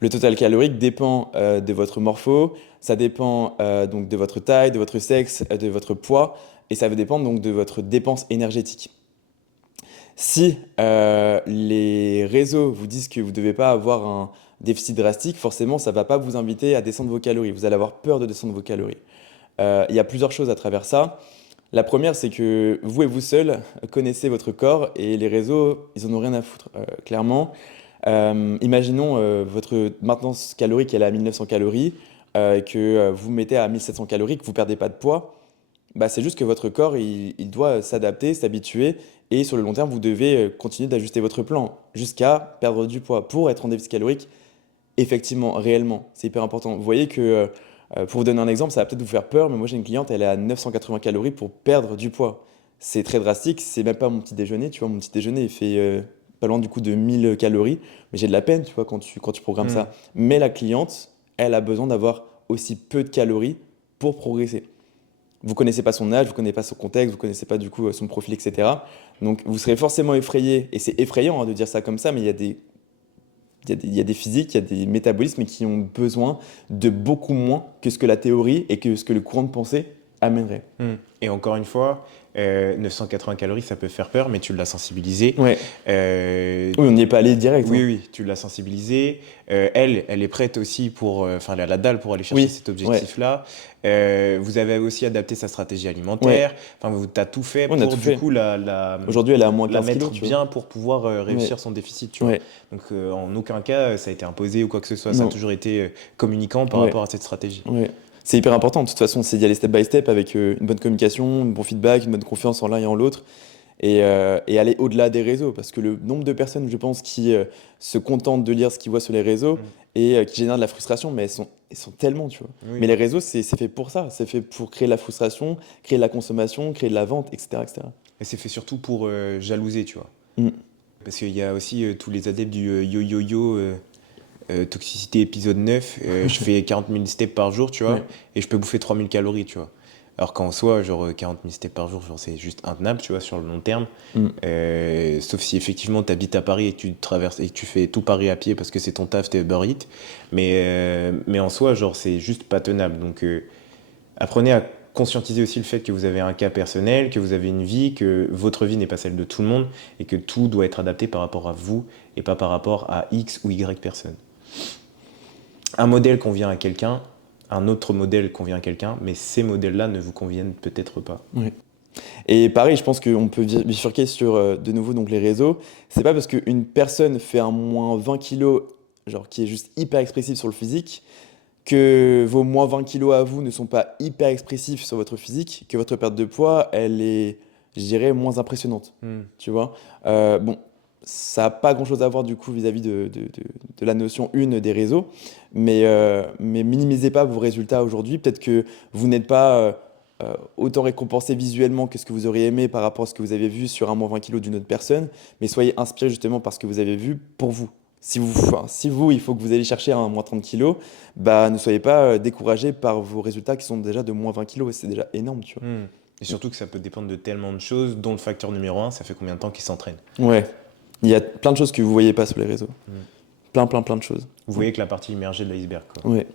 Le total calorique dépend de votre morpho, ça dépend donc de votre taille, de votre sexe, de votre poids, et ça va dépendre donc de votre dépense énergétique. Si les réseaux vous disent que vous ne devez pas avoir un déficit drastique, forcément, ça ne va pas vous inviter à descendre vos calories. Vous allez avoir peur de descendre vos calories. Il y a plusieurs choses à travers ça. La première, c'est que vous et vous seul connaissez votre corps et les réseaux, ils en ont rien à foutre, clairement. Imaginons votre maintenance calorique, elle est à 1900 calories, que vous mettez à 1700 calories, que vous ne perdez pas de poids. Bah, c'est juste que votre corps, il doit s'adapter, s'habituer, et sur le long terme, vous devez continuer d'ajuster votre plan jusqu'à perdre du poids pour être en déficit calorique, effectivement, réellement. C'est hyper important. Vous voyez que, pour vous donner un exemple, ça va peut-être vous faire peur, mais moi j'ai une cliente, elle est à 980 calories pour perdre du poids. C'est très drastique, c'est même pas mon petit déjeuner, tu vois, mon petit déjeuner, il fait pas loin du coup de 1000 calories, mais j'ai de la peine, tu vois, quand tu programmes Mm. ça. Mais la cliente, elle a besoin d'avoir aussi peu de calories pour progresser. Vous connaissez pas son âge, vous connaissez pas son contexte, vous connaissez pas du coup son profil, etc. Donc vous serez forcément effrayé, et c'est effrayant hein, de dire ça comme ça, mais il y a des physiques, il y a des métabolismes qui ont besoin de beaucoup moins que ce que la théorie et que ce que le courant de pensée amènerait. Et encore une fois, 980 calories, ça peut faire peur, mais tu l'as sensibilisé. Ouais. Euh, Oui, on n'y est pas allé direct, oui, hein. oui, tu l'as sensibilisé. Elle est prête aussi pour, enfin, elle a la dalle pour aller chercher Oui, cet ouais. objectif-là. Vous avez aussi adapté sa stratégie Ouais. alimentaire. Enfin, tu as tout fait On a pour tout du fait. coup Aujourd'hui, elle est à moins la 15 mettre kilos, tu vois. bien pour pouvoir réussir Ouais. son déficit, tu vois. Ouais. Donc, en aucun cas, ça a été imposé ou quoi que ce soit. Ça a Non. toujours été communicant par Ouais. rapport à cette stratégie. Ouais. C'est hyper important. De toute façon, c'est d'y aller step by step avec une bonne communication, un bon feedback, une bonne confiance en l'un et en l'autre. Et aller au-delà des réseaux. Parce que le nombre de personnes, je pense, qui se contentent de lire ce qu'ils voient sur les réseaux Mm. et qui génèrent de la frustration, mais elles sont tellement, tu vois. Oui. Mais les réseaux, c'est fait pour ça. C'est fait pour créer de la frustration, créer de la consommation, créer de la vente, etc., etc. Et c'est fait surtout pour jalouser, tu vois. Mm. Parce qu'il y a aussi tous les adeptes du yo-yo-yo, toxicité épisode 9. Je fais 40 000 steps par jour, tu vois, Ouais. et je peux bouffer 3000 calories, tu vois. Alors qu'en soi, genre 40 000 steps par jour, genre, c'est juste intenable, tu vois, sur le long terme. Mm. Sauf si effectivement tu habites à Paris et que tu traverses et que tu fais tout Paris à pied parce que c'est ton taf, t'es Uber Eats. Mais en soi, genre, c'est juste pas tenable. Donc apprenez à conscientiser aussi le fait que vous avez un cas personnel, que vous avez une vie, que votre vie n'est pas celle de tout le monde et que tout doit être adapté par rapport à vous et pas par rapport à X ou Y personne. Un modèle convient à quelqu'un, un autre modèle convient à quelqu'un, mais ces modèles-là ne vous conviennent peut-être pas. Ouais. Et pareil, je pense qu'on peut bifurquer sur de nouveau donc les réseaux. C'est pas parce qu'une personne fait un moins 20 kilos, genre qui est juste hyper expressif sur le physique, que vos moins 20 kilos à vous ne sont pas hyper expressifs sur votre physique, que votre perte de poids, elle est, je dirais, moins impressionnante. Tu vois. Bon, ça n'a pas grand-chose à voir du coup vis-à-vis de la notion une des réseaux, mais minimisez pas vos résultats aujourd'hui. Peut-être que vous n'êtes pas autant récompensé visuellement que ce que vous auriez aimé par rapport à ce que vous avez vu sur un moins 20 kilos d'une autre personne, mais soyez inspiré justement par ce que vous avez vu pour vous. Si vous, il faut que vous alliez chercher un moins 30 kilos, bah, ne soyez pas découragé par vos résultats qui sont déjà de moins 20 kilos, et c'est déjà énorme, tu Et surtout que ça peut dépendre de tellement de choses, dont le facteur numéro un, ça fait combien de temps qu'il s'entraîne. vois. Ouais, il y a plein de choses que vous voyez pas sur les réseaux. Plein, plein, plein de choses. Vous voyez que la partie immergée de l'iceberg, quoi. Ouais.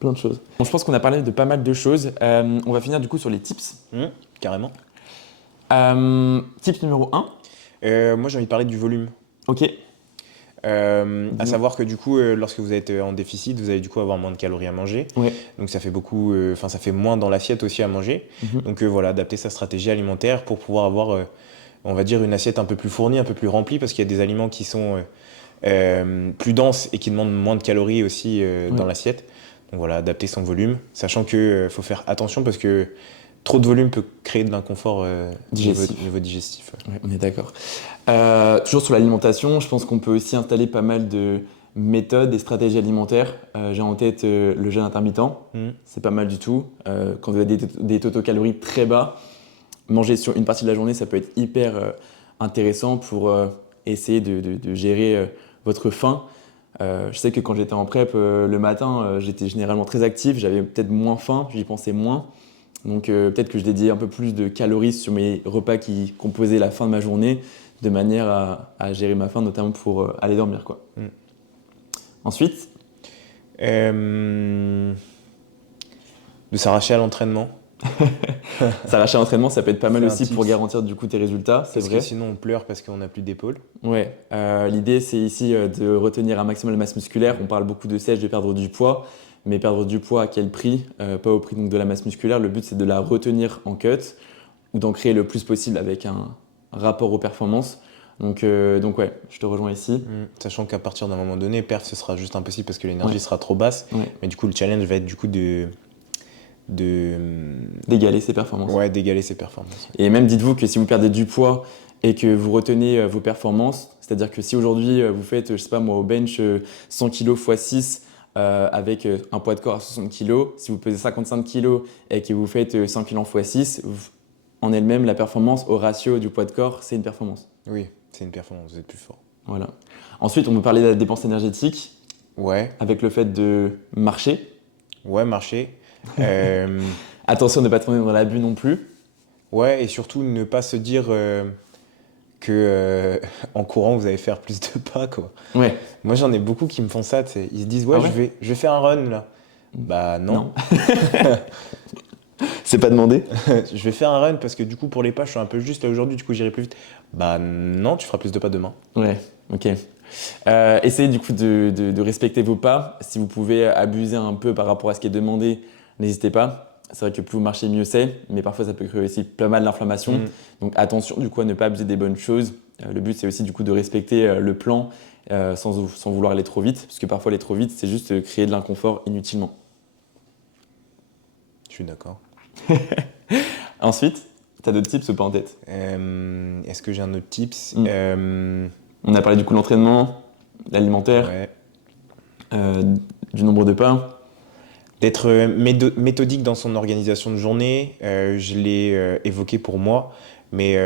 Plein de choses. Bon, je pense qu'on a parlé de pas mal de choses. On va finir du coup sur les tips. Carrément. Tip numéro 1. Moi, j'ai envie de parler du volume. Ok. À Dis-moi. savoir que du coup, lorsque vous êtes en déficit, vous allez du coup avoir moins de calories à manger. Ouais. Donc ça fait beaucoup, ça fait moins dans l'assiette aussi à manger. Mhm. Donc voilà, adapter sa stratégie alimentaire pour pouvoir avoir, on va dire, une assiette un peu plus fournie, un peu plus remplie, parce qu'il y a des aliments qui sont plus denses et qui demandent moins de calories aussi dans Ouais. l'assiette. Donc voilà, adapter son volume, sachant que faut faire attention parce que trop de volume peut créer de l'inconfort Digestif. niveau digestif. Ouais. Ouais, on est d'accord. Toujours sur l'alimentation, je pense qu'on peut aussi installer pas mal de méthodes et stratégies alimentaires. J'ai en tête le jeûne intermittent. Mhm. C'est pas mal du tout. Quand vous avez des taux calories très bas, manger sur une partie de la journée, ça peut être hyper intéressant pour essayer de gérer votre faim. Je sais que quand j'étais en prep le matin, j'étais généralement très actif, j'avais peut-être moins faim, j'y pensais moins. Donc peut-être que je dédiais un peu plus de calories sur mes repas qui composaient la fin de ma journée, de manière à gérer ma faim, notamment pour aller dormir, quoi. Mm. Ensuite, De s'arracher à l'entraînement. s'arracher à l'entraînement, ça peut être pas mal C'est un aussi pour tips. garantir du coup tes résultats, c'est Parce que vrai. sinon on pleure parce qu'on n'a plus d'épaule. Ouais, l'idée c'est ici de retenir un maximum de masse musculaire. On parle beaucoup de sèche, de perdre du poids, mais perdre du poids à quel prix? Pas au prix donc, de la masse musculaire. Le but c'est de la retenir en cut ou d'en créer le plus possible avec un rapport aux performances. Donc ouais, je te rejoins ici. Sachant qu'à partir d'un moment donné, perf ce sera juste impossible parce que l'énergie Ouais. sera trop basse. Ouais. Mais du coup le challenge va être du coup de D'égaler ses performances. ouais, d'égaler ses performances. Et même dites-vous que si vous perdez du poids et que vous retenez vos performances, c'est-à-dire que si aujourd'hui vous faites, je sais pas moi, au bench 100 kg x 6 avec un poids de corps à 60 kg, si vous pesez 55 kg et que vous faites 100 kg x 6, en elle-même, la performance au ratio du poids de corps, c'est une performance. Oui, c'est une performance, vous êtes plus fort. Voilà. Ensuite, on peut parler de la dépense énergétique Ouais, avec le fait de marcher. marcher. Euh, Attention de ne pas tomber dans l'abus non plus. ouais, et surtout ne pas se dire que en courant vous allez faire plus de pas quoi. Ouais. Moi j'en ai beaucoup qui me font ça, tu sais. Ils se disent ouais, Ah ouais je vais faire un run là. Bah non. C'est pas demandé. Je vais faire un run parce que du coup pour les pas je suis un peu juste là aujourd'hui, du coup j'irai plus vite. Bah non, tu feras plus de pas demain. Ouais, ok. Essayez du coup de respecter vos pas. Si vous pouvez abuser un peu par rapport à ce qui est demandé, n'hésitez pas. C'est vrai que plus vous marchez, mieux c'est, mais parfois ça peut créer aussi pas mal d'inflammation. Donc attention du coup à ne pas abuser des bonnes choses. Le but c'est aussi du coup de respecter le plan sans vouloir aller trop vite, parce que parfois aller trop vite c'est juste créer de l'inconfort inutilement. Je suis d'accord. Ensuite, tu as d'autres tips ou pas en tête? Est-ce que j'ai un autre tips On a parlé du coup de l'entraînement, l'alimentaire, Ouais. du nombre de pas. D'être méthodique dans son organisation de journée, je l'ai évoqué pour moi, mais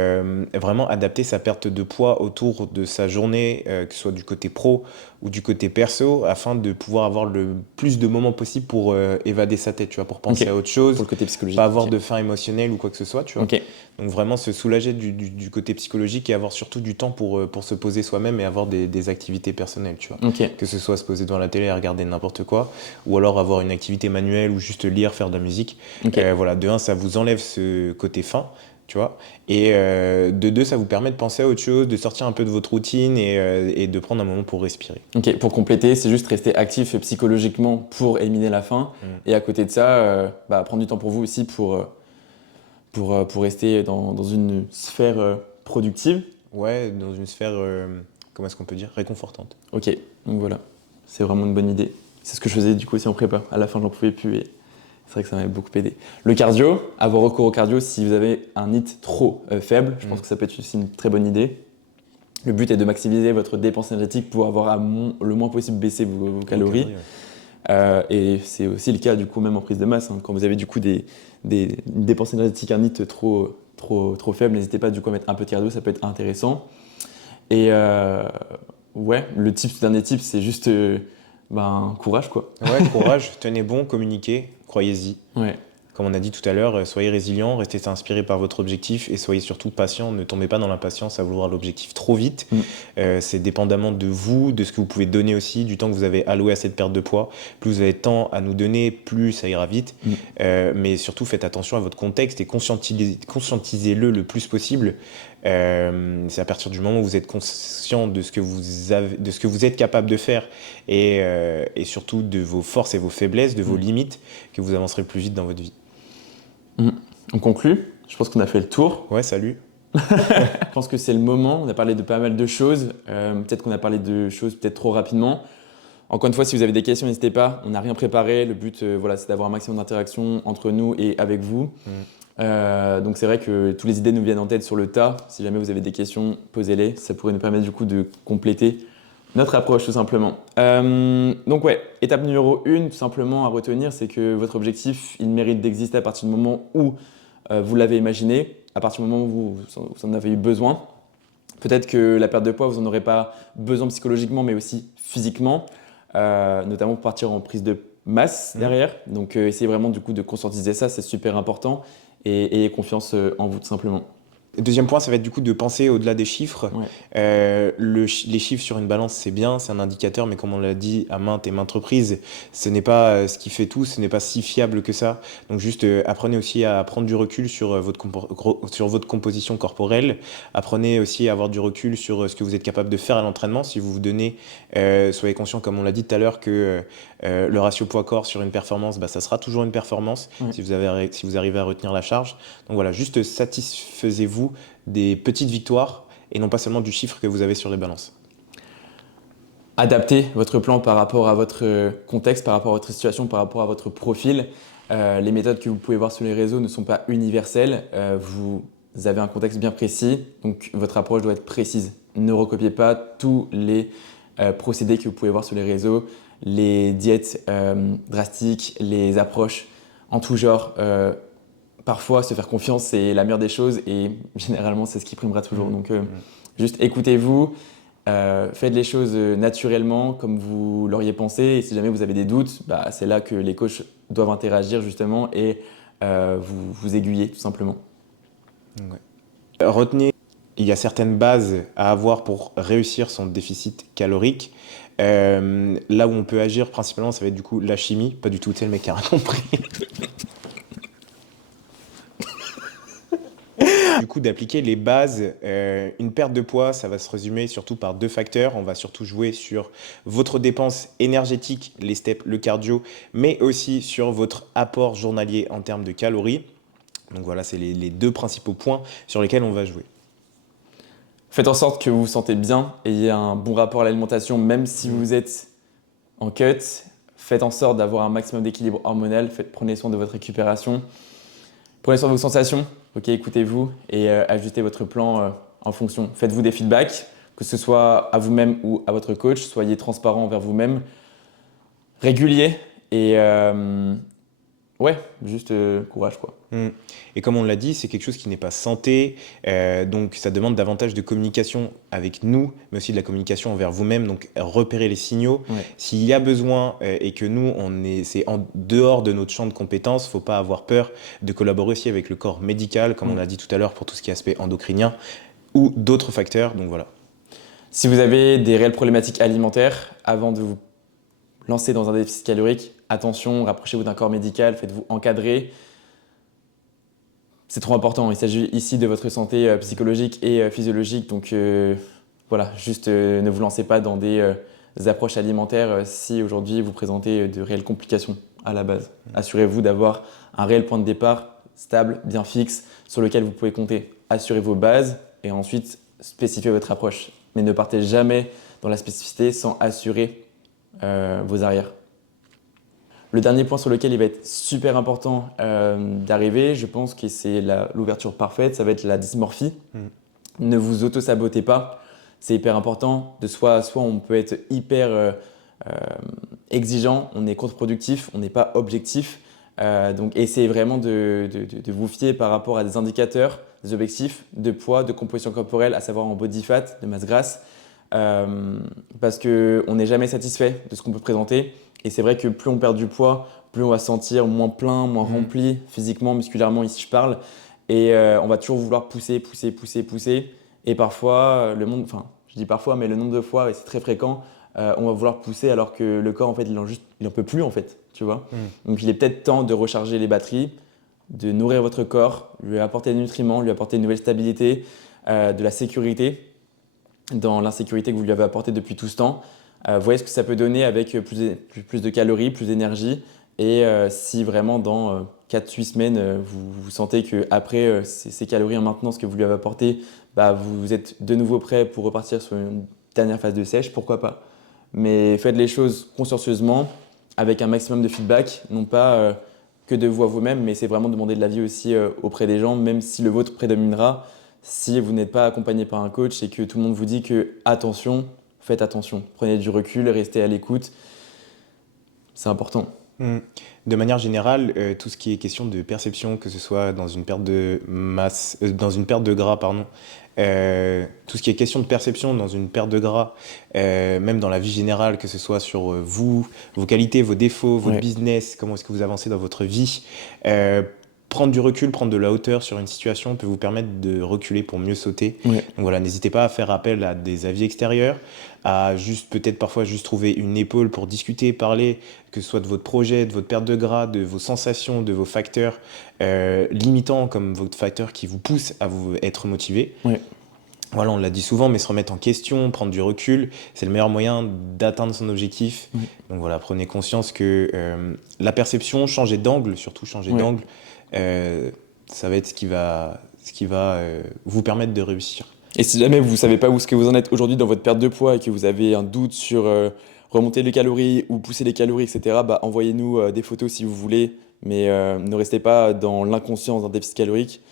vraiment adapter sa perte de poids autour de sa journée, que ce soit du côté pro ou du côté perso, afin de pouvoir avoir le plus de moments possible pour évader sa tête, tu vois, pour penser Ok. à autre chose, Pour le côté psychologique. pas avoir ok. de faim émotionnelle ou quoi que ce soit, tu vois. Ok. Donc vraiment se soulager du côté psychologique et avoir surtout du temps pour se poser soi-même et avoir des activités personnelles, tu vois. Ok. Que ce soit se poser devant la télé et regarder n'importe quoi, ou alors avoir une activité manuelle ou juste lire, faire de la musique. Ok. Voilà, de un, ça vous enlève ce côté faim, tu vois. Et de deux, ça vous permet de penser à autre chose, de sortir un peu de votre routine et de prendre un moment pour respirer. Ok, pour compléter, c'est juste rester actif psychologiquement pour éliminer la faim. Et à côté de ça, prendre du temps pour vous aussi pour rester dans une sphère productive. Ouais, dans une sphère, comment est-ce qu'on peut dire, réconfortante. Ok, donc voilà, c'est vraiment une bonne idée. C'est ce que je faisais du coup aussi en prépa. À la fin, j'en pouvais plus et c'est vrai que ça m'avait beaucoup aidé. Le cardio, avoir recours au cardio si vous avez un HIIT trop faible, je pense que ça peut être aussi une très bonne idée. Le but est de maximiser votre dépense énergétique pour avoir le moins possible baissé vos calories. Et c'est aussi le cas du coup même en prise de masse. Hein. Quand vous avez du coup une dépense énergétique, un NIT trop faible, n'hésitez pas du coup à mettre un peu de cardio, ça peut être intéressant. Et ouais, le dernier tip, c'est juste courage quoi. Ouais, courage, tenez bon, communiquez, croyez-y. Ouais. Comme on a dit tout à l'heure, soyez résilient, restez inspiré par votre objectif et soyez surtout patient. Ne tombez pas dans l'impatience à vouloir l'objectif trop vite. Mm. C'est dépendamment de vous, de ce que vous pouvez donner aussi, du temps que vous avez alloué à cette perte de poids. Plus vous avez de temps à nous donner, plus ça ira vite. Mm. Mais surtout, faites attention à votre contexte et conscientisez-le plus possible. C'est à partir du moment où vous êtes conscient de ce que de ce que vous êtes capable de faire et surtout de vos forces et vos faiblesses, de vos limites, que vous avancerez plus vite dans votre vie. On conclut. Je pense qu'on a fait le tour. Ouais, salut. Je pense que c'est le moment. On a parlé de pas mal de choses. Peut-être qu'on a parlé de choses peut-être trop rapidement. Encore une fois, si vous avez des questions, n'hésitez pas. On n'a rien préparé. Le but, voilà, c'est d'avoir un maximum d'interaction entre nous et avec vous. Donc c'est vrai que toutes les idées nous viennent en tête sur le tas. Si jamais vous avez des questions, posez-les. Ça pourrait nous permettre du coup de compléter notre approche tout simplement. Donc ouais, étape numéro 1, tout simplement à retenir, c'est que votre objectif, il mérite d'exister à partir du moment où vous l'avez imaginé, à partir du moment où vous en avez eu besoin. Peut-être que la perte de poids, vous n'en aurez pas besoin psychologiquement, mais aussi physiquement, notamment pour partir en prise de masse derrière. Donc essayez vraiment du coup de conscientiser ça, c'est super important, et ayez confiance en vous tout simplement. Deuxième point, ça va être du coup de penser au-delà des chiffres. Ouais. Les chiffres sur une balance, c'est bien, c'est un indicateur, mais comme on l'a dit à maintes et maintes reprises, ce n'est pas ce qui fait tout, ce n'est pas si fiable que ça. Donc juste apprenez aussi à prendre du recul sur sur votre composition corporelle. Apprenez aussi à avoir du recul sur ce que vous êtes capable de faire à l'entraînement. Si vous vous donnez, soyez conscient, comme on l'a dit tout à l'heure, que le ratio poids-corps sur une performance, bah, ça sera toujours une performance si vous arrivez à retenir la charge. Donc voilà, juste satisfaisez-vous des petites victoires et non pas seulement du chiffre que vous avez sur les balances. Adaptez votre plan par rapport à votre contexte, par rapport à votre situation, par rapport à votre profil. Les méthodes que vous pouvez voir sur les réseaux ne sont pas universelles. Vous avez un contexte bien précis, donc votre approche doit être précise. Ne recopiez pas tous les procédés que vous pouvez voir sur les réseaux, les diètes drastiques, les approches en tout genre. Parfois, se faire confiance, c'est la meilleure des choses et généralement, c'est ce qui primera toujours. Donc, juste écoutez-vous, faites les choses naturellement comme vous l'auriez pensé. Et si jamais vous avez des doutes, bah, c'est là que les coachs doivent interagir justement et vous aiguiller tout simplement. Ouais. Retenez, il y a certaines bases à avoir pour réussir son déficit calorique. Là où on peut agir principalement, ça va être du coup la chimie. Pas du tout, tu sais, le mec qui a rien compris. Du coup, d'appliquer les bases, une perte de poids, ça va se résumer surtout par 2 facteurs. On va surtout jouer sur votre dépense énergétique, les steps, le cardio, mais aussi sur votre apport journalier en termes de calories. Donc voilà, c'est les 2 principaux points sur lesquels on va jouer. Faites en sorte que vous vous sentez bien, ayez un bon rapport à l'alimentation, même si vous êtes en cut. Faites en sorte d'avoir un maximum d'équilibre hormonal. Prenez soin de votre récupération. Prenez soin de vos sensations. Ok, écoutez-vous et ajustez votre plan en fonction. Faites-vous des feedbacks, que ce soit à vous-même ou à votre coach. Soyez transparent envers vous-même, régulier et ouais, juste courage quoi. Et comme on l'a dit, c'est quelque chose qui n'est pas santé, donc ça demande davantage de communication avec nous, mais aussi de la communication envers vous-même, donc repérer les signaux. Ouais. S'il y a besoin et que nous, c'est en dehors de notre champ de compétences, faut pas avoir peur de collaborer aussi avec le corps médical, comme on l'a dit tout à l'heure, pour tout ce qui est aspect endocrinien, ou d'autres facteurs, donc voilà. Si vous avez des réelles problématiques alimentaires, avant de vous lancer dans un déficit calorique, attention, rapprochez-vous d'un corps médical, faites-vous encadrer. C'est trop important, il s'agit ici de votre santé psychologique et physiologique, donc voilà, juste ne vous lancez pas dans des approches alimentaires si aujourd'hui vous présentez de réelles complications à la base. Assurez-vous d'avoir un réel point de départ stable, bien fixe, sur lequel vous pouvez compter. Assurez vos bases et ensuite spécifiez votre approche. Mais ne partez jamais dans la spécificité sans assurer vos arrières. Le dernier point sur lequel il va être super important d'arriver, je pense que c'est l'ouverture parfaite, ça va être la dysmorphie. Ne vous auto-sabotez pas, c'est hyper important. De soi à soi, on peut être hyper exigeant, on est contre-productif, on n'est pas objectif. Donc essayez vraiment de vous fier par rapport à des indicateurs, des objectifs de poids, de composition corporelle, à savoir en body fat, de masse grasse. Parce qu'on n'est jamais satisfait de ce qu'on peut présenter. Et c'est vrai que plus on perd du poids, plus on va se sentir moins plein, moins rempli, physiquement, musculairement, ici je parle. Et on va toujours vouloir pousser, pousser, pousser, pousser. Et parfois, enfin, je dis parfois, mais le nombre de fois, et c'est très fréquent, on va vouloir pousser alors que le corps, en fait, il en peut plus, en fait, tu vois. Donc il est peut-être temps de recharger les batteries, de nourrir votre corps, lui apporter des nutriments, lui apporter une nouvelle stabilité, de la sécurité dans l'insécurité que vous lui avez apportée depuis tout ce temps. Voyez ce que ça peut donner avec plus de calories, plus d'énergie. Et si vraiment dans 4-8 semaines, vous sentez qu'après ces calories en maintenance que vous lui avez apportées, bah, vous êtes de nouveau prêt pour repartir sur une dernière phase de sèche, pourquoi pas. Mais faites les choses consciencieusement, avec un maximum de feedback, non pas que de vous à vous-même, mais c'est vraiment demander de l'avis aussi auprès des gens, même si le vôtre prédominera. Si vous n'êtes pas accompagné par un coach et que tout le monde vous dit que attention, faites attention, prenez du recul, restez à l'écoute, c'est important. De manière générale, tout ce qui est question de perception, que ce soit dans une perte de masse, dans une perte de gras, pardon, tout ce qui est question de perception dans une perte de gras, même dans la vie générale, que ce soit sur vous, vos qualités, vos défauts, votre business, comment est-ce que vous avancez dans votre vie, prendre du recul, prendre de la hauteur sur une situation peut vous permettre de reculer pour mieux sauter. Donc voilà, n'hésitez pas à faire appel à des avis extérieurs, à juste peut-être parfois juste trouver une épaule pour discuter, parler, que ce soit de votre projet, de votre perte de gras, de vos sensations, de vos facteurs limitants comme votre facteur qui vous pousse à vous être motivé. Voilà, on l'a dit souvent, mais se remettre en question, prendre du recul, c'est le meilleur moyen d'atteindre son objectif. Donc voilà, prenez conscience que la perception, changer d'angle, surtout changer d'angle, ça va être ce qui va vous permettre de réussir. Et si jamais vous ne savez pas où ce que vous en êtes aujourd'hui dans votre perte de poids et que vous avez un doute sur remonter les calories ou pousser les calories, etc., bah, envoyez-nous des photos si vous voulez, mais ne restez pas dans l'inconscience d'un déficit calorique.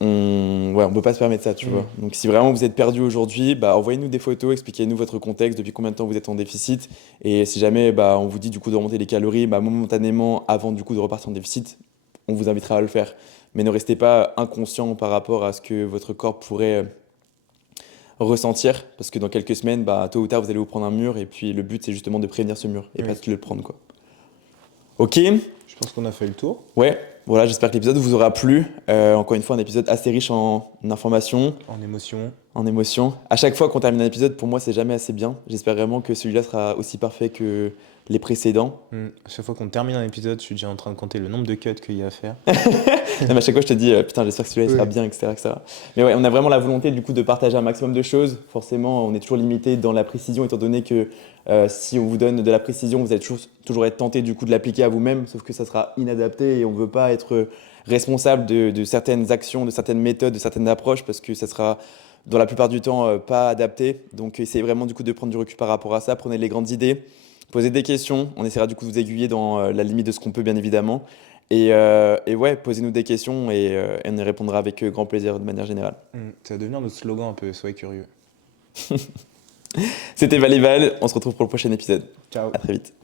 On ne peut pas se permettre ça, tu vois. Donc si vraiment vous êtes perdu aujourd'hui, bah, envoyez-nous des photos, expliquez-nous votre contexte, depuis combien de temps vous êtes en déficit. Et si jamais bah, on vous dit du coup de remonter les calories, bah, momentanément, avant du coup de repartir en déficit, on vous invitera à le faire. Mais ne restez pas inconscient par rapport à ce que votre corps pourrait ressentir, parce que dans quelques semaines, bah, tôt ou tard, vous allez vous prendre un mur, et puis le but, c'est justement de prévenir ce mur, et pas de le prendre, quoi. Ok? Je pense qu'on a fait le tour. Ouais, voilà, j'espère que l'épisode vous aura plu. Encore une fois, un épisode assez riche en informations. En émotion. En émotions. À chaque fois qu'on termine un épisode, pour moi, c'est jamais assez bien. J'espère vraiment que celui-là sera aussi parfait que les précédents. À chaque fois qu'on termine un épisode, je suis déjà en train de compter le nombre de cuts qu'il y a à faire. Non, mais à chaque fois, je te dis, putain, j'espère que celui-là il sera bien, etc., etc. Mais ouais, on a vraiment la volonté du coup de partager un maximum de choses. Forcément, on est toujours limité dans la précision, étant donné que si on vous donne de la précision, vous allez toujours être tenté du coup de l'appliquer à vous-même, sauf que ça sera inadapté et on ne veut pas être responsable de certaines actions, de certaines méthodes, de certaines approches, parce que ça sera dans la plupart du temps pas adapté. Donc essayez vraiment du coup de prendre du recul par rapport à ça, prenez les grandes idées, posez des questions, on essaiera du coup de vous aiguiller dans la limite de ce qu'on peut bien évidemment. Et ouais, posez-nous des questions et on y répondra avec grand plaisir de manière générale. Ça va devenir notre slogan un peu, soyez curieux. C'était Valéval, on se retrouve pour le prochain épisode. Ciao. À très vite.